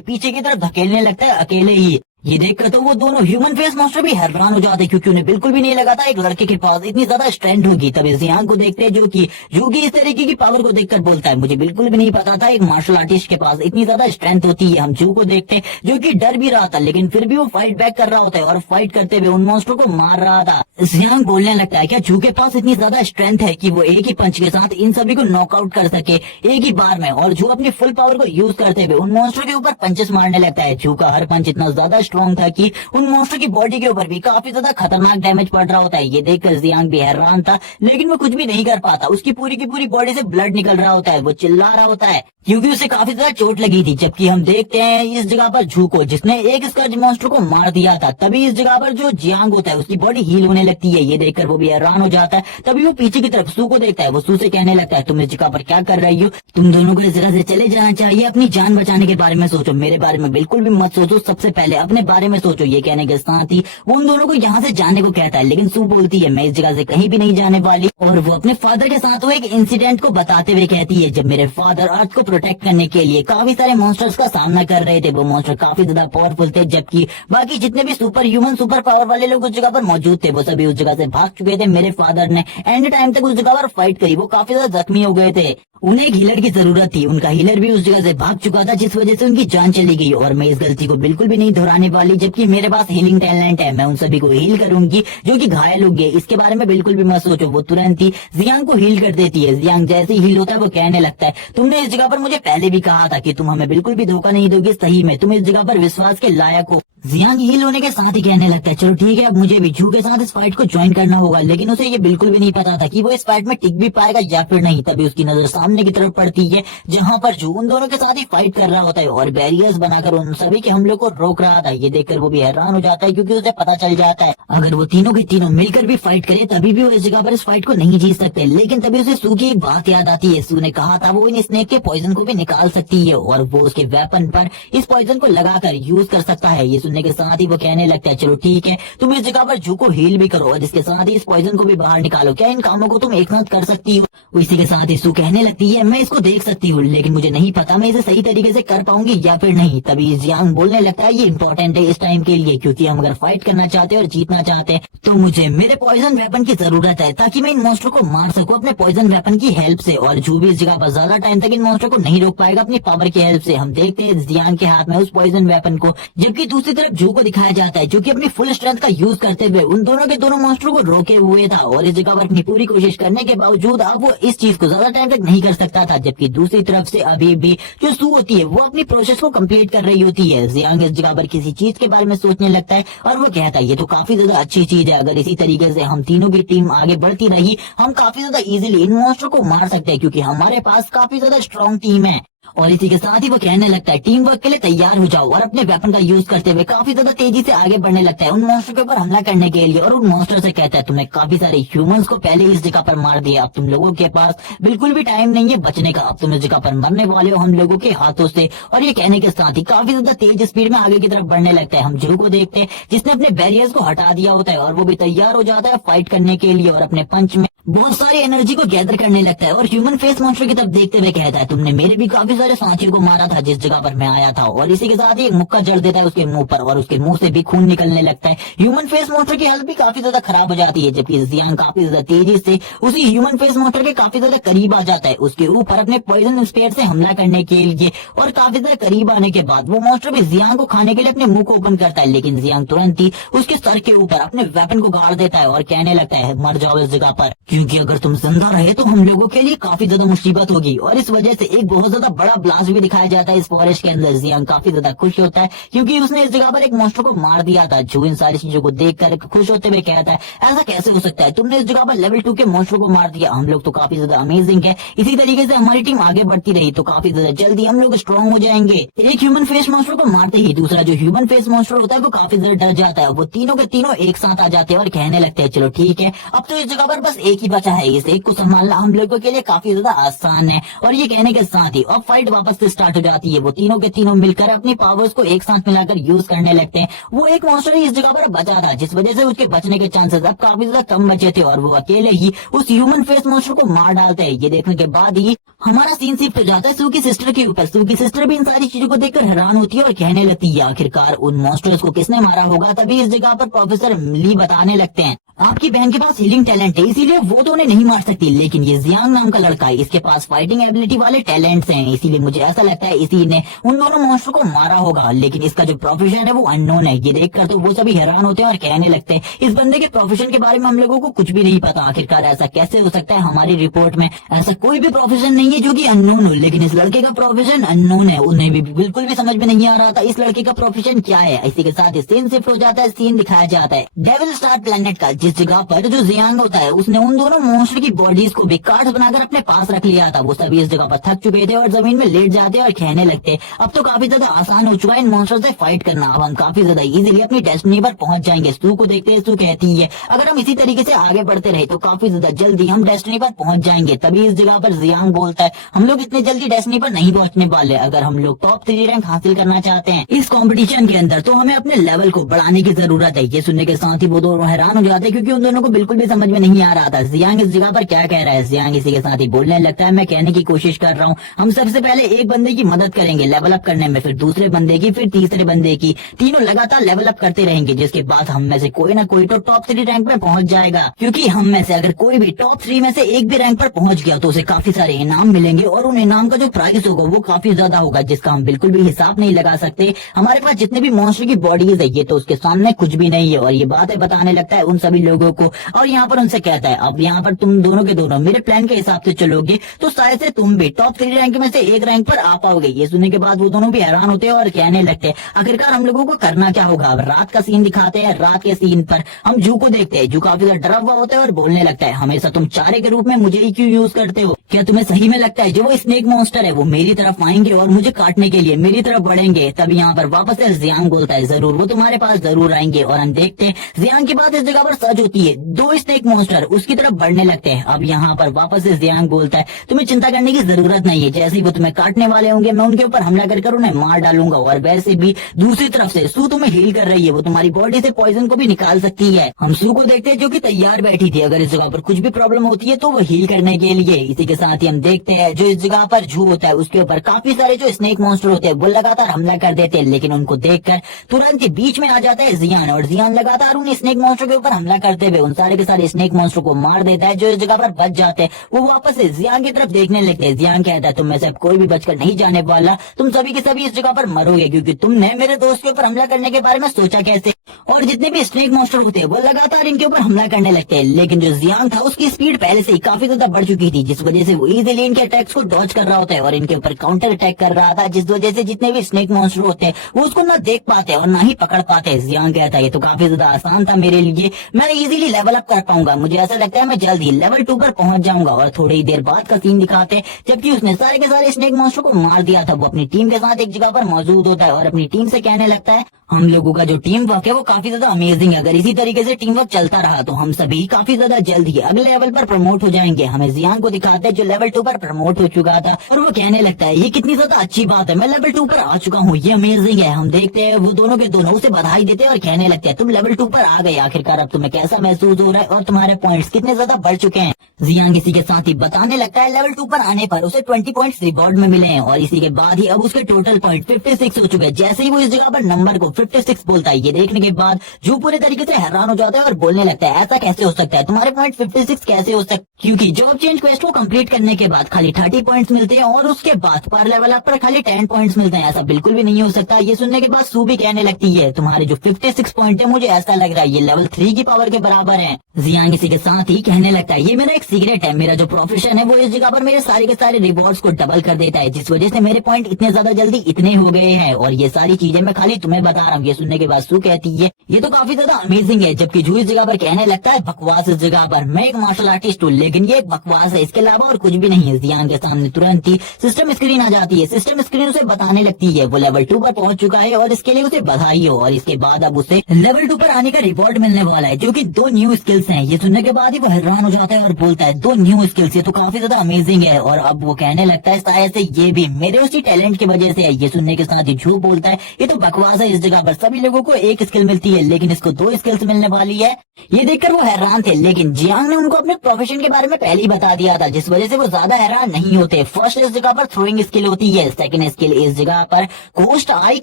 पीछे की तरफ धकेलने लगता है अकेले ही। ये देखकर तो वो दोनों ह्यूमन फेस मॉन्स्टर भी हैरान हो जाते क्योंकि उन्हें बिल्कुल भी नहीं लगा था एक लड़के के पास इतनी ज्यादा स्ट्रेंथ होगी। तभी जियांग को देखते हैं जो कि इस तरीके की पावर को देखकर बोलता है मुझे बिल्कुल भी नहीं पता था एक मार्शल आर्टिस्ट के पास इतनी ज्यादा स्ट्रेंथ होती है। हम जू को देखते हैं जो कि डर भी रहा था लेकिन फिर भी वो फाइट बैक कर रहा होता है और फाइट करते हुए उन मॉन्स्टर को मार रहा था। जियांग बोलने लगता है क्या जू के पास इतनी ज्यादा स्ट्रेंथ है कि वो एक ही पंच के साथ इन सभी को नॉकआउट कर सके एक ही बार में। और जू अपनी फुल पावर को यूज करते हुए उन मॉन्स्टर के ऊपर पंचेस मारने लगता है। जू का हर पंच इतना ज्यादा स्ट्रॉन्ग था कि उन मॉन्स्टर की बॉडी के ऊपर भी काफी ज्यादा खतरनाक डैमेज पड़ रहा होता है। ये देखकर जियांग भी हैरान था लेकिन वो कुछ भी नहीं कर पाता। उसकी पूरी की पूरी बॉडी से ब्लड निकल रहा होता है, वो चिल्ला रहा होता है क्योंकि उसे काफी ज्यादा चोट लगी थी। जबकि हम देखते हैं इस जगह पर जू को जिसने एक स्कर्ज मॉन्स्टर को मार दिया था। तभी इस जगह पर जो जियांग होता है उसकी बॉडी हील होने लगती है। ये देखकर वो भी हैरान हो जाता है। तभी वो पीछे की तरफ सू को देखता है, वो सू से कहने लगता है तुम इस जगह पर क्या कर रही हो, तुम दोनों को इस जगह से चले जाना चाहिए, अपनी जान बचाने के बारे में सोचो, मेरे बारे में बिल्कुल भी मत सोचो, सबसे पहले अपने बारे में सोचो। ये कहने के साथ ही वो उन दोनों को यहाँ से जाने को कहता है लेकिन सू बोलती है मैं इस जगह से कहीं भी नहीं जाने वाली। और वो अपने फादर के साथ हुए एक इंसिडेंट को बताते हुए कहती है जब मेरे फादर अर्थ को प्रोटेक्ट करने के लिए काफी सारे मॉन्स्टर्स का सामना कर रहे थे, वो मॉन्स्टर काफी ज्यादा पावरफुल थे जबकि बाकी जितने भी सुपर ह्यूमन सुपर पावर वाले लोग उस जगह पर मौजूद थे वो सभी उस जगह से भाग चुके थे। मेरे फादर ने एंड टाइम तक उस जगह पर फाइट करी, वो काफी ज्यादा जख्मी हो गए थे, उन्हें एक हीलर की जरूरत थी, उनका हीलर भी उस जगह से भाग चुका था जिस वजह से उनकी जान चली गई। और मैं इस गलती को बिल्कुल भी नहीं दोहराने वाली, जबकि मेरे पास हीलिंग टैलेंट है, मैं उन सभी को हील करूंगी जो कि घायल हो गए, इसके बारे में बिल्कुल भी मत सोचो। वो तुरंत ही जियांग को हील कर देती है। जियांग जैसे हील होता है वो कहने लगता है तुमने इस जगह पर मुझे पहले भी कहा था कि तुम हमें बिल्कुल भी धोखा नहीं दोगे, सही में तुम इस जगह पर विश्वास के लायक हो। जियांग हील होने के साथ ही कहने लगता है चलो ठीक है, अब मुझे भी जू के साथ इस फाइट को ज्वाइन करना होगा। लेकिन उसे ये बिल्कुल भी नहीं पता था कि वो इस फाइट में टिक भी पाएगा या फिर नहीं। तभी उसकी नजर सामने की तरफ पड़ती है जहाँ पर जू उन दोनों के साथ ही फाइट कर रहा होता है और बैरियर्स बनाकर उन सभी के हमलों को रोक रहा था। ये देखकर वो भी हैरान हो जाता है क्योंकि उसे पता चल जाता है अगर वो तीनों के तीनों मिलकर भी फाइट करे तभी भी वो इस जगह पर इस फाइट को नहीं जीत सकते। लेकिन तभी उसे सू की एक बात याद आती है। सू ने कहा था वो इन स्नेक के पॉइजन को भी निकाल सकती है और वो उसके वेपन पर इस पॉइजन को लगाकर यूज कर सकता है। ये सुनने के साथ ही वो कहने लगता है चलो ठीक है, तुम इस जगह पर जू को हील भी करो और इसके साथ ही इस पॉइजन को भी बाहर निकालो। क्या इन कामों को तुम एक साथ कर सकती हो? इसी के साथ ही सू कहने लगती है मैं इसको देख सकती हूँ लेकिन मुझे नहीं पता मैं इसे सही तरीके से कर पाऊंगी या फिर नहीं। तभी जियांग बोलने लगता है ये इंपॉर्टेंट है इस टाइम के लिए, क्योंकि हम अगर फाइट करना चाहते हैं और जीतना चाहते हैं तो मुझे मेरे पॉइजन वेपन की जरूरत है ताकि मैं इन मॉन्स्टर को मार सकूं अपने पॉइजन वेपन की हेल्प से। और जू भी इस जगह पर ज्यादा टाइम तक इन मॉन्स्टर को नहीं रोक पाएगा अपनी पावर की हेल्प से। हम देखते हैं जियांग के हाथ में उस पॉइजन वेपन को, जबकि दूसरी तरफ जू को दिखाया जाता है जो कि अपनी फुल स्ट्रेंथ का यूज करते हुए उन दोनों के दोनों मॉन्स्टरों को रोके हुए था और इस जगह पर अपनी पूरी कोशिश करने के बावजूद अब वो इस चीज को ज्यादा टाइम तक नहीं कर सकता था। जबकि दूसरी तरफ से अभी भी जो सू होती है वो अपनी प्रोसेस को कंप्लीट कर रही होती है। जियांग इस जगह पर किसी चीज के बारे में सोचने लगता है और वो कहता है ये तो काफी ज्यादा अच्छी चीज है, अगर इसी तरीके से हम तीनों की टीम आगे बढ़ती रही हम काफी ज्यादा इजीली इन मॉन्स्टर को मार सकते हैं क्योंकि हमारे पास काफी ज्यादा स्ट्रॉन्ग टीम है। और इसी के साथ ही वो कहने लगता है टीम वर्क के लिए तैयार हो जाओ और अपने वेपन का यूज करते हुए काफी ज्यादा तेजी से आगे बढ़ने लगता है उन मॉन्स्टर के ऊपर हमला करने के लिए। और उन मॉन्स्टर से कहता है तुमने काफी सारे ह्यूमंस को पहले इस जगह पर मार दिया, अब तुम लोगों के पास बिल्कुल भी टाइम नहीं है बचने का, अब तुम इस जगह पर मरने वाले हो हम लोगों के हाथों से। और ये कहने के साथ ही काफी ज्यादा तेज स्पीड में आगे की तरफ बढ़ने लगता है। हम जू को देखते हैं जिसने अपने बैरियर्स को हटा दिया होता है और वो भी तैयार हो जाता है फाइट करने के लिए और अपने पंच में बहुत सारी एनर्जी को गैदर करने लगता है। और ह्यूमन फेस मॉन्स्टर की तरफ देखते हुए कहता है तुमने मेरे भी काफी सारे साथियों को मारा था जिस जगह पर मैं आया था। और इसी के साथ ही एक मुक्का जड़ देता है उसके मुंह पर और उसके मुंह से भी खून निकलने लगता है। ह्यूमन फेस मॉन्स्टर की हेल्थ भी काफी ज्यादा खराब हो जाती है जबकि जियांग काफी ज्यादा तेजी से उसी ह्यूमन फेस मॉन्स्टर के काफी ज्यादा करीब आ जाता है उसके ऊपर अपने पॉइजन स्पेयर से हमला करने के लिए। और काफी ज्यादा करीब आने के बाद वो मॉन्स्टर भी जियांग को खाने के लिए अपने मुंह को ओपन करता है लेकिन जियांग तुरंत ही उसके सर के ऊपर अपने वेपन को गाड़ देता है और कहने लगता है मर जाओ इस जगह पर, क्योंकि अगर तुम जिंदा रहे तो हम लोगों के लिए काफी ज्यादा मुसीबत होगी। और इस वजह से एक बहुत ज्यादा बड़ा ब्लास्ट भी दिखाया जाता है इस फॉरेस्ट के अंदर। जियांग काफी ज्यादा खुश होता है क्योंकि उसने इस जगह पर एक मॉन्स्टर को मार दिया था। जो इन सारी चीजों को देखकर खुश होते हुए कहता है ऐसा कैसे हो सकता है, तुमने इस जगह पर लेवल 2 के मॉन्स्टर को मार दिया, हम लोग तो काफी ज्यादा अमेजिंग है, इसी तरीके से हमारी टीम आगे बढ़ती रही तो काफी ज्यादा जल्दी हम लोग स्ट्रॉन्ग हो जाएंगे। एक ह्यूमन फेस मॉन्स्टर को मारते ही दूसरा जो ह्यूमन फेस मॉन्स्टर होता है वो काफी ज्यादा डर जाता है। वो तीनों के तीनों एक साथ आ जाते हैं और कहने लगते हैं चलो ठीक है, अब तो इस जगह पर बस एक ही बचा है, इस एक को संभालना हम लोगों के लिए काफी ज्यादा आसान है। और ये कहने के साथ ही अब फाइट वापस से स्टार्ट हो जाती है। वो तीनों के तीनों मिलकर अपनी पावर्स को एक साथ मिलाकर यूज करने लगते हैं। वो एक मॉन्स्टर ही इस जगह पर बचा था जिस वजह से उसके बचने के चांसेस अब काफी ज्यादा कम बचे थे और वो अकेले ही उस ह्यूमन फेस मॉन्स्टर को मार डालते हैं। ये देखने के बाद ही हमारा सीन शिफ्ट हो जाता है सू की सिस्टर के ऊपर। सू की सिस्टर भी इन सारी चीजों को देखकर हैरान होती है और कहने लगती है आखिरकार उन मॉन्स्टर्स को किसने मारा होगा। तभी इस जगह पर प्रोफेसर ली बताने लगते हैं आपकी बहन के पास हीलिंग टैलेंट है इसीलिए वो तो उन्हें नहीं मार सकती, लेकिन ये जियांग नाम का लड़का है इसके पास फाइटिंग एबिलिटी वाले टैलेंट्स हैं, इसीलिए मुझे ऐसा लगता है इसी ने उन दोनों मॉन्स्टर को मारा होगा। लेकिन इसका जो प्रोफेशन है वो अननोन है। ये देखकर तो वो सभी हैरान होते हैं और कहने लगते हैं इस बंदे के प्रोफेशन के बारे में हम लोगों को कुछ भी नहीं पता, आखिरकार ऐसा कैसे हो सकता है, हमारी रिपोर्ट में ऐसा कोई भी प्रोफेशन नहीं है जो कि अननोन हो, लेकिन इस लड़के का प्रोफेशन अननोन है। उन्हें भी बिल्कुल भी समझ में नहीं आ रहा था इस लड़के का प्रोफेशन क्या है। इसी के साथ सीन शिफ्ट हो जाता है, सीन दिखाया जाता है डेविल स्टार प्लेनेट का जिस जगह पर जो जियांग होता है उसने उन दोनों मॉन्स्टर की बॉडीज को भी कार्ड्स बनाकर अपने पास रख लिया था। वो सभी इस जगह पर थक चुके थे और जमीन में लेट जाते और कहने लगते अब तो काफी ज्यादा आसान हो चुका है इन मॉन्स्टर से फाइट करना, अब हम काफी ज्यादा इजीली अपनी डेस्टिनी पर पहुंच जाएंगे। सू को देखते सू कहती है अगर हम इसी तरीके से आगे बढ़ते रहे तो काफी ज्यादा जल्दी हम डेस्टिनी पर पहुंच जाएंगे। तभी इस जगह पर जियांग बोलता है हम लोग इतने जल्दी डेस्टिनी पर नहीं पहुंचने वाले, अगर हम लोग टॉप 3 रैंक हासिल करना चाहते हैं इस कॉम्पिटिशन के अंदर तो हमें अपने लेवल को बढ़ाने की जरूरत है। ये सुनने के साथ ही वो दोनों हैरान हो जाते हैं क्योंकि उन दोनों को बिल्कुल भी समझ में नहीं आ रहा था जियांग इस जगह पर क्या कह रहा है। जियांग इसी के साथ ही बोलने लगता है मैं कहने की कोशिश कर रहा हूँ हम सबसे पहले एक बंदे की मदद करेंगे लेवल अप करने में, फिर दूसरे बंदे की, फिर तीसरे बंदे की, तीनों लगातार लेवल अप करते रहेंगे जिसके बाद हम में से कोई ना कोई तो टॉप 3 रैंक में पहुंच जाएगा। क्योंकि हम में से अगर कोई भी टॉप 3 में से एक भी रैंक पर पहुंच गया तो उसे काफी सारे इनाम मिलेंगे और उन इनाम का जो प्राइस होगा वो काफी ज्यादा होगा जिसका हम बिल्कुल भी हिसाब नहीं लगा सकते। हमारे पास जितने भी मॉन्स्टर की बॉडीज है ये तो उसके सामने कुछ भी नहीं है। और ये बातें बताने लगता है उन सभी लोगों को और यहाँ पर उनसे कहता है अब यहाँ पर तुम दोनों के दोनों मेरे प्लान के हिसाब से चलोगे तो शायद से तुम भी टॉप 3 रैंक में से एक रैंक पर आ पाओगे। ये सुनने के बाद वो दोनों भी हैरान होते हैं और कहने लगते हैं आखिरकार हम लोगों को करना क्या होगा। अब रात का सीन दिखाते हैं। रात के सीन पर हम जू को देखते हैं। जू काफी ज्यादा डरा हुआ होता है और बोलने लगता है हमेशा तुम चारे के रूप में मुझे ही क्यों यूज करते हो? क्या तुम्हें सही में लगता है जो वो स्नेक मॉन्स्टर है वो मेरी तरफ आएंगे और मुझे काटने के लिए मेरी तरफ बढ़ेंगे? तब यहाँ पर वापस से जियांग बोलता है जरूर, वो तुम्हारे पास जरूर आएंगे। और हम देखते हैं जियांग की बात इस जगह पर सच होती है। दो स्नेक मॉन्स्टर उसकी तरफ बढ़ने लगते हैं। अब यहाँ पर वापस से जियांग बोलता है तुम्हें चिंता करने की जरूरत नहीं है, जैसे ही वो तुम्हें काटने वाले होंगे मैं उनके ऊपर हमला कर उन्हें मार डालूंगा। और वैसे भी दूसरी तरफ से सू तुम्हें हील कर रही है, वो तुम्हारी बॉडी से पॉइजन को भी निकाल सकती है। हम सू को देखते हैं जो कि तैयार बैठी थी, अगर इस जगह पर कुछ भी प्रॉब्लम होती है तो वो हील करने के लिए। इसी के साथ ही हम देखते हैं जो इस जगह पर जू होता है उसके ऊपर काफी सारे जो स्नेक मॉन्स्टर होते हैं वो लगातार हमला कर देते हैं, लेकिन उनको देखकर तुरंत ही बीच में आ जाता है जियान। और जियान लगातार उन स्नेक मॉन्स्टर के ऊपर हमला करते हुए उन सारे के सारे स्नेक मॉन्स्टर को मार देता है। जो इस जगह पर बच जाते हैं वो वापस से जियान की तरफ देखने लगते हैं। जियान कहता है तुम में से अब कोई भी बचकर नहीं जाने वाला, तुम सभी के सभी इस जगह पर मरोगे क्योंकि तुमने मेरे दोस्त के ऊपर हमला करने के बारे में सोचा कैसे? और जितने भी स्नेक मॉन्स्टर होते हैं वो लगातार इनके ऊपर हमला करने लगते हैं, लेकिन जो जियांग था उसकी स्पीड पहले से ही काफी ज्यादा बढ़ चुकी थी, जिस वजह से वो इजीली इनके अटैक्स को डॉज कर रहा होता है और इनके ऊपर काउंटर अटैक कर रहा था, जिस वजह से जितने भी स्नेक मॉन्स्टर होते हैं वो उसको ना देख पाते और ना ही पकड़ पाते। जियांग कहता है ये तो काफी ज्यादा आसान था मेरे लिए, मैं इजीली लेवल अप कर पाऊंगा, मुझे ऐसा लगता है मैं जल्द ही लेवल 2 पर पहुंच जाऊंगा। और थोड़ी ही देर बाद का सीन दिखाते हैं जबकि उसने सारे के सारे स्नेक मॉन्स्टर को मार दिया था। वो अपनी टीम के साथ एक जगह पर मौजूद होता है और अपनी टीम से कहने लगता है हम लोगों का जो टीम वर्क है वो काफी ज्यादा अमेजिंग है, अगर इसी तरीके से टीम वर्क चलता रहा तो हम सभी काफी ज्यादा जल्द ही अगले लेवल पर प्रमोट हो जाएंगे। हमें जियांग को दिखाते हैं जो लेवल 2 पर प्रमोट हो चुका था और वो कहने लगता है ये कितनी ज्यादा अच्छी बात है, मैं लेवल 2 पर आ चुका हूँ, ये अमेजिंग है। हम देखते हैं वो दोनों के दोनों उसे बधाई देते हैं और कहने लगते हैं तुम लेवल 2 पर आ गए, आखिरकार अब तुम्हें कैसा महसूस हो रहा है और तुम्हारे पॉइंट्स कितने ज्यादा बढ़ चुके हैं? जियांग इसी के साथ ही बताने लगता है लेवल 2 पर आने पर उसे 20 पॉइंट्स रिवॉर्ड में मिले हैं और इसी के बाद ही अब उसके टोटल पॉइंट 56 हो चुके हैं। जैसे ही वो इस जगह पर नंबर को 56 बोलता है ये देखने के बाद जो पूरे तरीके से हैरान हो जाता है और बोलने लगता है ऐसा कैसे हो सकता है, तुम्हारे पॉइंट 56 कैसे हो सकते? क्योंकि जॉब चेंज क्वेस्ट को कंप्लीट करने के बाद खाली 30 पॉइंट्स मिलते हैं और उसके बाद पर लेवल अप पर खाली 10 पॉइंट्स मिलते हैं, ऐसा बिल्कुल भी नहीं हो सकता। ये सुनने के बाद सू भी कहने लगती है तुम्हारे जो 56 पॉइंट है मुझे ऐसा लग रहा है ये लेवल 3 की पावर के बराबर है। जियांग इसी के साथ ही कहने लगता है ये मेरा एक सीक्रेट है, मेरा जो प्रोफेशन है वो इस जगह पर मेरे सारे के सारे रिवॉर्ड्स को डबल कर देता है, जिस वजह से मेरे पॉइंट इतने ज्यादा जल्दी इतने हो गए हैं और ये सारी चीजें मैं खाली तुम्हें बता रहा हूँ। ये सुनने के बाद सू कहती है ये तो काफी ज्यादा अमेजिंग है, जबकि जू इस जगह पर कहने लगता है बकवास, इस जगह पर मैं एक मार्शल आर्टिस्ट हूँ लेकिन ये एक बकवास है, इसके अलावा और कुछ भी नहीं है। जियांग के सामने तुरंत ही सिस्टम स्क्रीन आ जाती है। सिस्टम स्क्रीन उसे बताने लगती है वो लेवल 2 पर पहुंच चुका है और इसके लिए उसे बधाई हो और इसके बाद अब उसे लेवल 2 पर आने का रिवॉर्ड मिलने वाला है जो कि 2 न्यू स्किल्स हैं। ये सुनने के बाद ही वो हैरान हो जाता है और बोलता है 2 न्यू स्किल्स, ये तो काफी ज्यादा अमेजिंग है। और अब वो कहने लगता है शायद से ये भी मेरे उसी टैलेंट की वजह से है। ये सुनने के साथ ही झूठ बोलता है ये तो बकवास है, इस जगह पर सभी लोगों को एक स्किल मिलती है लेकिन इसको 2 स्किल्स मिलने वाली है। ये देखकर वो हैरान थे, लेकिन जियांग ने उनको अपने प्रोफेशन के बारे में पहले ही बता दिया था, जिस वजह से वो ज्यादा हैरान नहीं होते। फर्स्ट इस जगह पर थ्रोइंग स्किल होती है, सेकंड स्किल इस जगह पर कोस्ट आई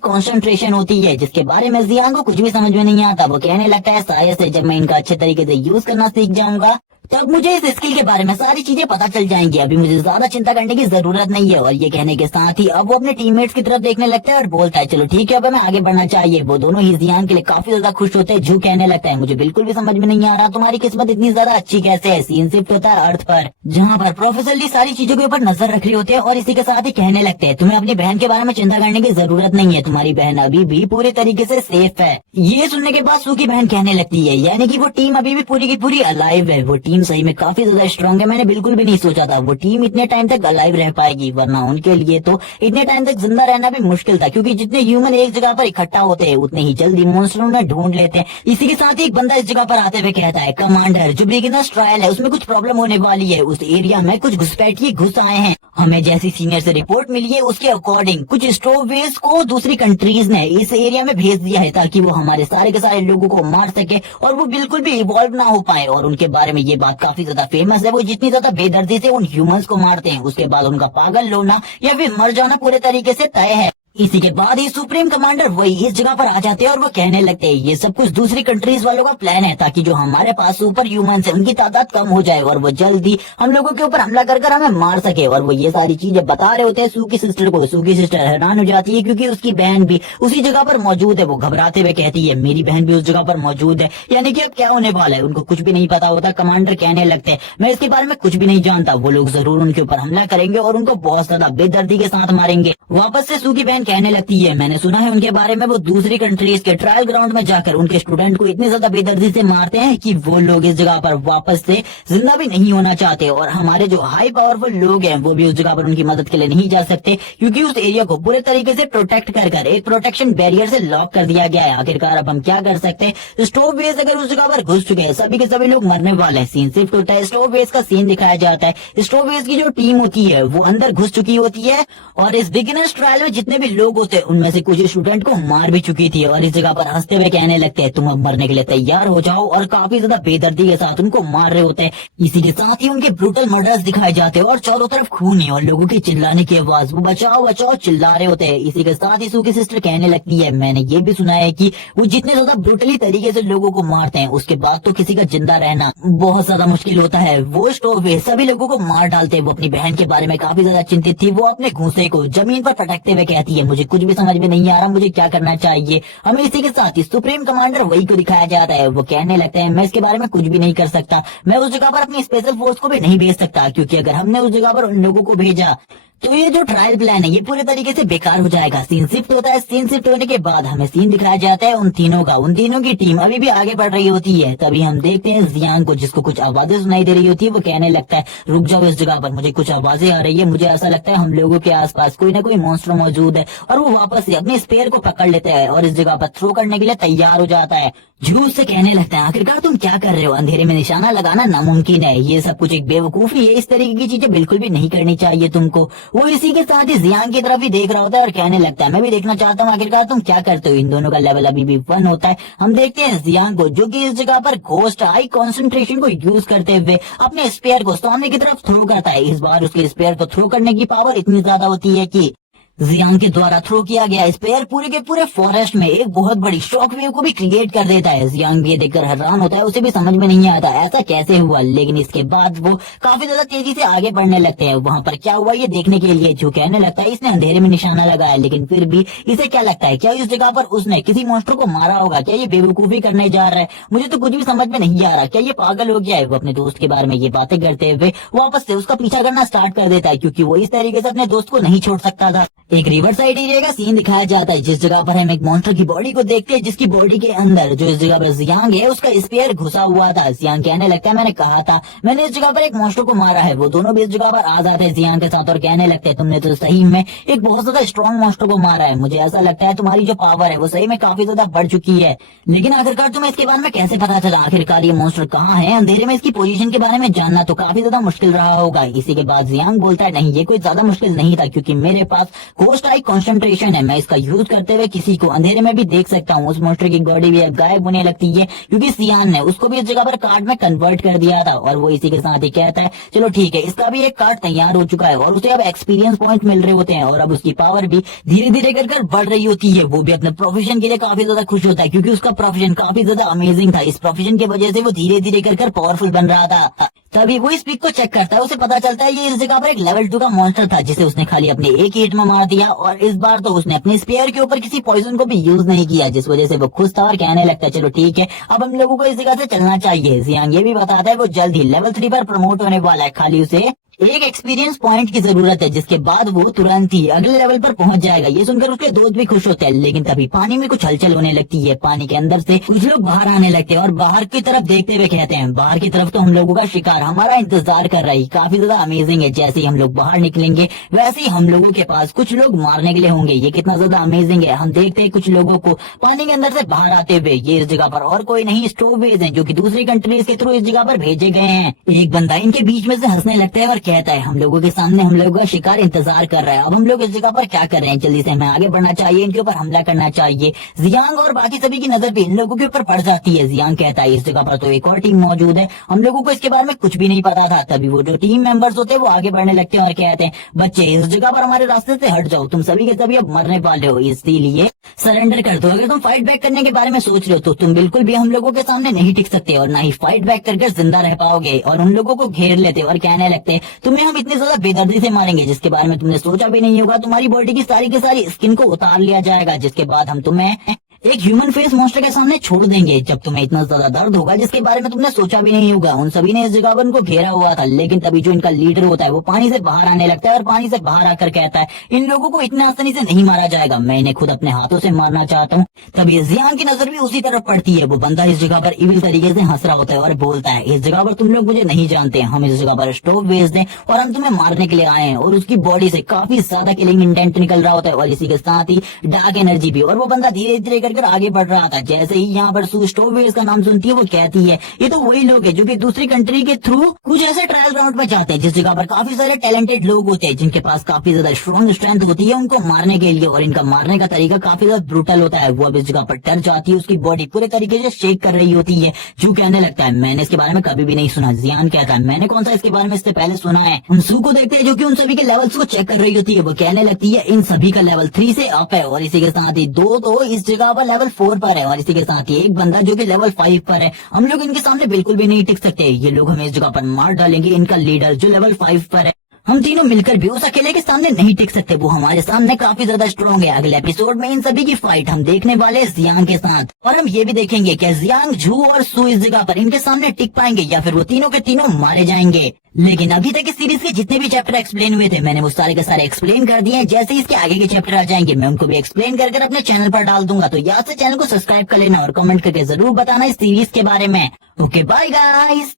कंसंट्रेशन होती है, जिसके बारे में जियांग को कुछ भी समझ में नहीं आता। वो कहने लगता है शायद से जब मैं इनका अच्छे तरीके से यूज करना सीख जाऊंगा तब मुझे इस स्किल के बारे में सारी चीजें पता चल जाएंगी, अभी मुझे ज्यादा चिंता करने की जरूरत नहीं है। और ये कहने के साथ ही अब वो अपने टीममेट्स की तरफ देखने लगता है और बोलता है चलो ठीक है अब हमें आगे बढ़ना चाहिए। वो दोनों ही जियांग के लिए काफी ज्यादा खुश होते हैं। जू कहने लगता है मुझे बिल्कुल भी समझ में नहीं आ रहा तुम्हारी किस्मत इतनी ज्यादा अच्छी कैसे है। सीन शिफ्ट होता है अर्थ पर, जहाँ पर प्रोफेसर ली सारी चीजों के ऊपर नजर रख रहे होते हैं और इसी के साथ ही कहने लगते हैं तुम्हें अपनी बहन के बारे में चिंता करने की जरूरत नहीं है, तुम्हारी बहन अभी भी पूरे तरीके से सेफ है। ये सुनने के बाद सू की बहन कहने लगती है यानी कि वो टीम अभी भी पूरी की पूरी अलाइव है, वो टीम सही में काफी ज्यादा स्ट्रॉन्ग है, मैंने बिल्कुल भी नहीं सोचा था वो टीम इतने टाइम तक अलाइव रह पाएगी, वरना उनके लिए तो इतने टाइम तक जिंदा रहना भी मुश्किल था क्योंकि जितने ह्यूमन एक जगह पर इकट्ठा होते हैं उतने ही जल्दी मॉन्स्टर उन्हें ढूंढ लेते हैं। इसी के साथ ही एक बंदा इस जगह पर आते हुए कहता है कमांडर जो बिगिनर्स ट्रायल है उसमें कुछ प्रॉब्लम होने वाली है, उस एरिया में कुछ घुसपैठिए घुस आए हैं, हमें जैसी सीनियर से रिपोर्ट मिली है उसके अकॉर्डिंग कुछ स्टोरवेज को दूसरी कंट्रीज ने इस एरिया में भेज दिया है ताकि वो हमारे सारे के सारे लोगों को मार सके और वो बिल्कुल भी इवॉल्व ना हो पाए। और उनके बारे में ये बात काफी ज्यादा फेमस है, वो जितनी ज्यादा बेदर्दी से उन ह्यूमंस को मारते हैं उसके बाद उनका पागल होना या फिर मर जाना पूरे तरीके से तय है। इसी के बाद ही सुप्रीम कमांडर वही इस जगह पर आ जाते हैं और वो कहने लगते हैं ये सब कुछ दूसरी कंट्रीज वालों का प्लान है, ताकि जो हमारे पास सुपर ह्यूमंस है उनकी तादाद कम हो जाए और वो जल्दी हम लोगों के ऊपर हमला कर हमें मार सके। और वो ये सारी चीजें बता रहे होते हैं सू की सिस्टर को। सू की सिस्टर हैरान हो जाती है क्योंकि उसकी बहन भी उसी जगह पर मौजूद है। वो घबराते हुए कहती है मेरी बहन भी उस जगह पर मौजूद है, यानी कि अब क्या होने वाला है। उनको कुछ भी नहीं पता होता। कमांडर कहने लगते हैं मैं इसके बारे में कुछ भी नहीं जानता, वो लोग जरूर उनके ऊपर हमला करेंगे और उनको बहुत ज्यादा बेदर्दी के साथ मारेंगे। वापस से सू की बहन कहने लगती है मैंने सुना है उनके बारे में वो दूसरी कंट्रीज के ट्रायल ग्राउंड में जाकर उनके स्टूडेंट को इतनी ज्यादा बेदर्दी से मारते हैं कि वो लोग इस जगह पर वापस से जिंदा भी नहीं होना चाहते। और हमारे जो हाई पावरफुल लोग हैं वो भी उस जगह पर उनकी मदद के लिए नहीं जा सकते, क्योंकि उस एरिया को पूरे तरीके से प्रोटेक्ट कर एक प्रोटेक्शन बैरियर से लॉक कर दिया गया है। आखिरकार अब हम क्या कर सकते हैं। स्टोव बेस अगर उस जगह पर घुस चुके हैं सभी के सभी लोग मरने वाले हैं। सीन शिफ्ट होता है, स्टोव बेस का सीन दिखाया जाता है। स्टोव बेस की जो टीम होती है वो अंदर घुस चुकी होती है और इस बिगिनर्स ट्रायल में जितने भी लोग होते हैं उनमें से कुछ स्टूडेंट को मार भी चुकी थी। और इस जगह पर हंसते हुए कहने लगते हैं तुम अब मरने के लिए तैयार हो जाओ, और काफी ज्यादा बेदर्दी के साथ उनको मार रहे होते हैं। इसी के साथ ही उनके ब्रूटल मर्डर्स दिखाए जाते हैं और चारों तरफ खून है और लोगों की चिल्लाने की आवाज, वो बचाओ बचाओ चिल्ला रहे होते हैं। इसी के साथ ही सू की सिस्टर कहने लगती है मैंने ये भी सुना है कि वो जितने ज्यादा ब्रूटली तरीके से लोगों को मारते हैं उसके बाद तो किसी का जिंदा रहना बहुत ज्यादा मुश्किल होता है। वो स्टोव वे सभी लोगों को मार डालते हैं। वो अपनी बहन के बारे में काफी ज्यादा चिंतित थी। वो अपने घूंसे को जमीन पर पटकते हुए कहती है मुझे कुछ भी समझ में नहीं आ रहा, मुझे क्या करना चाहिए। हमें इसी के साथ ही सुप्रीम कमांडर वही को दिखाया जाता है। वो कहने लगते हैं मैं इसके बारे में कुछ भी नहीं कर सकता, मैं उस जगह पर अपनी स्पेशल फोर्स को भी नहीं भेज सकता, क्योंकि अगर हमने उस जगह पर उन लोगों को भेजा तो ये जो ट्रायल प्लान है ये पूरे तरीके से बेकार हो जाएगा। सीन शिफ्ट होता है। सीन शिफ्ट होने के बाद हमें सीन दिखाया जाता है उन तीनों का। उन तीनों की टीम अभी भी आगे बढ़ रही होती है। तभी हम देखते हैं जियांग को, जिसको कुछ आवाजें सुनाई दे रही होती है। वो कहने लगता है रुक जाओ इस जगह पर, मुझे कुछ आवाजें आ रही है, मुझे ऐसा लगता है हम लोगों के आसपास कोई ना कोई मॉन्स्टर मौजूद है। और वो वापस से अपने स्पेयर को पकड़ लेता है और इस जगह पर थ्रो करने के लिए तैयार हो जाता है। झूठ से कहने लगता है आखिरकार तुम क्या कर रहे हो, अंधेरे में निशाना लगाना नामुमकिन है, ये सब कुछ एक बेवकूफी है, इस तरीके की चीजें बिल्कुल भी नहीं करनी चाहिए तुमको। वो इसी के साथ ही जियांग की तरफ ही देख रहा होता है और कहने लगता है मैं भी देखना चाहता हूँ आखिरकार तुम क्या करते हो। इन दोनों का लेवल अभी भी 1 होता है। हम देखते हैं जियांग को जो कि इस जगह पर घोस्ट हाई कॉन्सेंट्रेशन को यूज करते हुए अपने स्पेयर को सामने की तरफ थ्रो करता है। इस बार उसके स्पेयर को थ्रो करने की पावर इतनी ज्यादा होती है कि जियांग के द्वारा थ्रो किया गया स्पेयर पूरे के पूरे फॉरेस्ट में एक बहुत बड़ी शॉक वेव को भी क्रिएट कर देता है। जियांग ये देखकर हैरान होता है, उसे भी समझ में नहीं आता ऐसा कैसे हुआ। लेकिन इसके बाद वो काफी ज्यादा तेजी से आगे बढ़ने लगते हैं वहां पर क्या हुआ ये देखने के लिए। जो कहने लगता है इसने अंधेरे में निशाना लगाया, लेकिन फिर भी इसे क्या लगता है क्या इस जगह पर उसने किसी मॉन्स्टर को मारा होगा, क्या ये बेवकूफी करने जा रहा है, मुझे तो कुछ भी समझ में नहीं आ रहा, क्या ये पागल हो गया है। वो अपने दोस्त के बारे में ये बातें करते हुए वापस से उसका पीछा करना स्टार्ट कर देता है, क्योंकि वो इस तरीके से अपने दोस्त को नहीं छोड़ सकता था। एक रिवर साइड एरिया का सीन दिखाया जाता है जिस जगह पर हम एक मॉन्स्टर की बॉडी को देखते हैं, जिसकी बॉडी के अंदर जो इस जगह पर जियांग है उसका स्पेयर घुसा हुआ था। जियांग कहने लगता है मैंने कहा था मैंने इस जगह पर एक मॉन्स्टर को मारा है। वो दोनों भी इस जगह पर आ जाते हैं जियांग के साथ और कहने लगते हैं तुमने तो सही में एक बहुत ज्यादा स्ट्रॉन्ग मॉन्स्टर को मारा है, मुझे ऐसा लगता है तुम्हारी जो पावर है वो सही में काफी ज्यादा बढ़ चुकी है। लेकिन आखिरकार तुम्हें इसके बारे में कैसे पता चला, आखिरकार ये मॉन्स्टर कहाँ है, अंधेरे में इसकी पोजीशन के बारे में जानना तो काफी ज्यादा मुश्किल रहा होगा। इसी के बाद जियांग बोलता है नहीं ये कोई ज्यादा मुश्किल नहीं था, क्योंकि मेरे पास घोस्ट आई कंसंट्रेशन है, मैं इसका यूज करते हुए किसी को अंधेरे में भी देख सकता हूँ। उस मॉन्स्टर की बॉडी भी गायब होने लगती है क्योंकि सियान ने उसको भी इस जगह पर कार्ड में कन्वर्ट कर दिया था। और वो इसी के साथ ही कहता है चलो ठीक है इसका भी एक कार्ड तैयार हो चुका है और उसे अब एक्सपीरियंस पॉइंट मिल रहे होते हैं और अब उसकी पावर भी धीरे धीरे कर बढ़ रही होती है। वो भी अपने प्रोफेशन के लिए काफी ज्यादा खुश होता है क्योंकि उसका प्रोफेशन काफी ज्यादा अमेजिंग था। इस प्रोफेशन की वजह से वो धीरे धीरे कर पावरफुल बन रहा था। तभी वो इस पिक को चेक करता है, उसे पता चलता है ये इस जगह पर एक लेवल 2 का मॉन्स्टर था जिसे उसने खाली अपने एक हिट में मार दिया। और इस बार तो उसने अपने स्पेयर के ऊपर किसी पॉइजन को भी यूज नहीं किया, जिस वजह से वो खुश था और कहने लगता है चलो ठीक है अब हम लोगों को इस जगह से चलना चाहिए। जियांग ये भी बताता है वो जल्द ही लेवल 3 पर प्रमोट होने वाला है, खाली उसे एक एक्सपीरियंस पॉइंट की जरूरत है, जिसके बाद वो तुरंत ही अगले लेवल पर पहुंच जाएगा। ये सुनकर उसके दोस्त भी खुश होते हैं। लेकिन तभी पानी में कुछ हलचल होने लगती है, पानी के अंदर से कुछ लोग बाहर आने लगते हैं और बाहर की तरफ देखते हुए कहते हैं बाहर की तरफ तो हम लोगों का शिकार हमारा इंतजार कर रही, काफी ज्यादा अमेजिंग है। जैसे ही हम लोग बाहर निकलेंगे वैसे ही हम लोगों के पास कुछ लोग मारने के लिए होंगे, ये कितना ज्यादा अमेजिंग है। हम देखते हैं कुछ लोगों को पानी के अंदर से बाहर आते हुए, ये इस जगह पर और कोई नहीं स्टोवेज है जो कि दूसरी कंट्रीज के थ्रू इस जगह पर भेजे गए हैं। एक बंदा इनके बीच में से हंसने लगता है और कहता है हम लोगों के सामने हम लोगों का शिकार इंतजार कर रहा है, अब हम लोग इस जगह पर क्या कर रहे हैं, जल्दी से हमें आगे बढ़ना चाहिए, इनके ऊपर हमला करना चाहिए। जियांग और बाकी सभी की नजर भी इन लोगों के ऊपर पड़ जाती है। जियांग कहता है इस जगह पर तो एक और टीम मौजूद है, हम लोगों को इसके बारे में कुछ भी नहीं पता था। तभी वो जो टीम मेंबर्स होते हैं वो आगे बढ़ने लगते हैं और कहते हैं बच्चे इस जगह पर हमारे रास्ते से हट जाओ, तुम सभी के सभी अब मरने वाले हो, इसीलिए सरेंडर कर दो। अगर तुम फाइट बैक करने के बारे में सोच रहे हो तो तुम बिल्कुल भी हम लोगों के सामने नहीं टिक सकते और ना ही फाइट बैक करके जिंदा रह पाओगे। और उन लोगों को घेर लेते और कहने लगते तुम्हें हम इतनी ज्यादा बेदर्दी से मारेंगे जिसके बारे में तुमने सोचा भी नहीं होगा, तुम्हारी बॉडी की सारी स्किन को उतार लिया जाएगा, जिसके बाद हम तुम्हें एक ह्यूमन फेस मॉन्स्टर के सामने छोड़ देंगे जब तुम्हें इतना ज्यादा दर्द होगा जिसके बारे में तुमने सोचा भी नहीं होगा। उन सभी ने इस जगह पर उनको घेरा हुआ था, लेकिन तभी जो इनका लीडर होता है वो पानी से बाहर आने लगता है और पानी से बाहर आकर कहता है इन लोगों को इतने आसानी से नहीं मारा जाएगा, मैं इन्हें खुद अपने हाथों से मारना चाहता हूँ। तभी जियांग की नजर भी उसी तरफ पड़ती है। वो बंदा इस जगह पर इविल तरीके से हंस रहा होता है और बोलता है इस जगह पर तुम लोग मुझे नहीं जानते, हम इस जगह पर स्टोव भेज दें और हम तुम्हें मारने के लिए आए हैं। और उसकी बॉडी से काफी ज्यादा किलिंग इंटेंट निकल रहा होता है और इसी के साथ ही डार्क एनर्जी भी। और वो बंदा धीरे धीरे कर आगे बढ़ रहा था। जैसे ही यहाँ पर सू स्टोवेज का नाम सुनती है वो कहती है ये तो वही लोग हैं जो कि दूसरी कंट्री के थ्रू कुछ ऐसे ट्रायल ग्राउंड में जाते हैं जिस जगह पर काफी सारे टैलेंटेड लोग होते हैं जिनके पास काफी ज्यादा स्ट्रॉन्ग स्ट्रेंथ होती है उनको मारने के लिए, और इनका मारने का तरीका काफी ज्यादा ब्रूटल होता है। वो अब इस जगह पर डर जाती है, उसकी बॉडी पूरे तरीके से शेक कर रही होती है। जो कहने लगता है मैंने इसके बारे में कभी भी नहीं सुना। जियान कहता है मैंने कौन सा इसके बारे में इससे पहले सुना है। हम सू को देखते हैं जो कि उन सभी के लेवल्स को चेक कर रही होती है। वो कहने लगती है इन सभी का लेवल 3 से अप है और इसी के साथ ही दो तो इस जगह पर लेवल 4 पर है और इसी के साथ ही एक बंदा जो कि लेवल 5 पर है। हम लोग इनके सामने बिल्कुल भी नहीं टिक सकते, ये लोग हमें इस जगह पर मार डालेंगे। इनका लीडर जो लेवल 5 पर है, हम तीनों मिलकर भी उस अकेले के सामने नहीं टिक सकते, वो हमारे सामने काफी ज्यादा स्ट्रॉन्ग है। अगले एपिसोड में इन सभी की फाइट हम देखने वाले जियांग के साथ, और हम ये भी देखेंगे कि जियांग, झू और सू इस जगह पर इनके सामने टिक पाएंगे या फिर वो तीनों के तीनों मारे जाएंगे। लेकिन अभी तक इस सीरीज के जितने भी चैप्टर एक्सप्लेन हुए थे मैंने वो सारे के सारे एक्सप्लेन कर दिए हैं। जैसे इसके आगे के चैप्टर आ जाएंगे मैं उनको भी एक्सप्लेन कर अपने चैनल पर डाल दूंगा, तो याद से चैनल को सब्सक्राइब कर लेना और कमेंट करके जरूर बताना इस सीरीज के बारे में। Okay bye guys.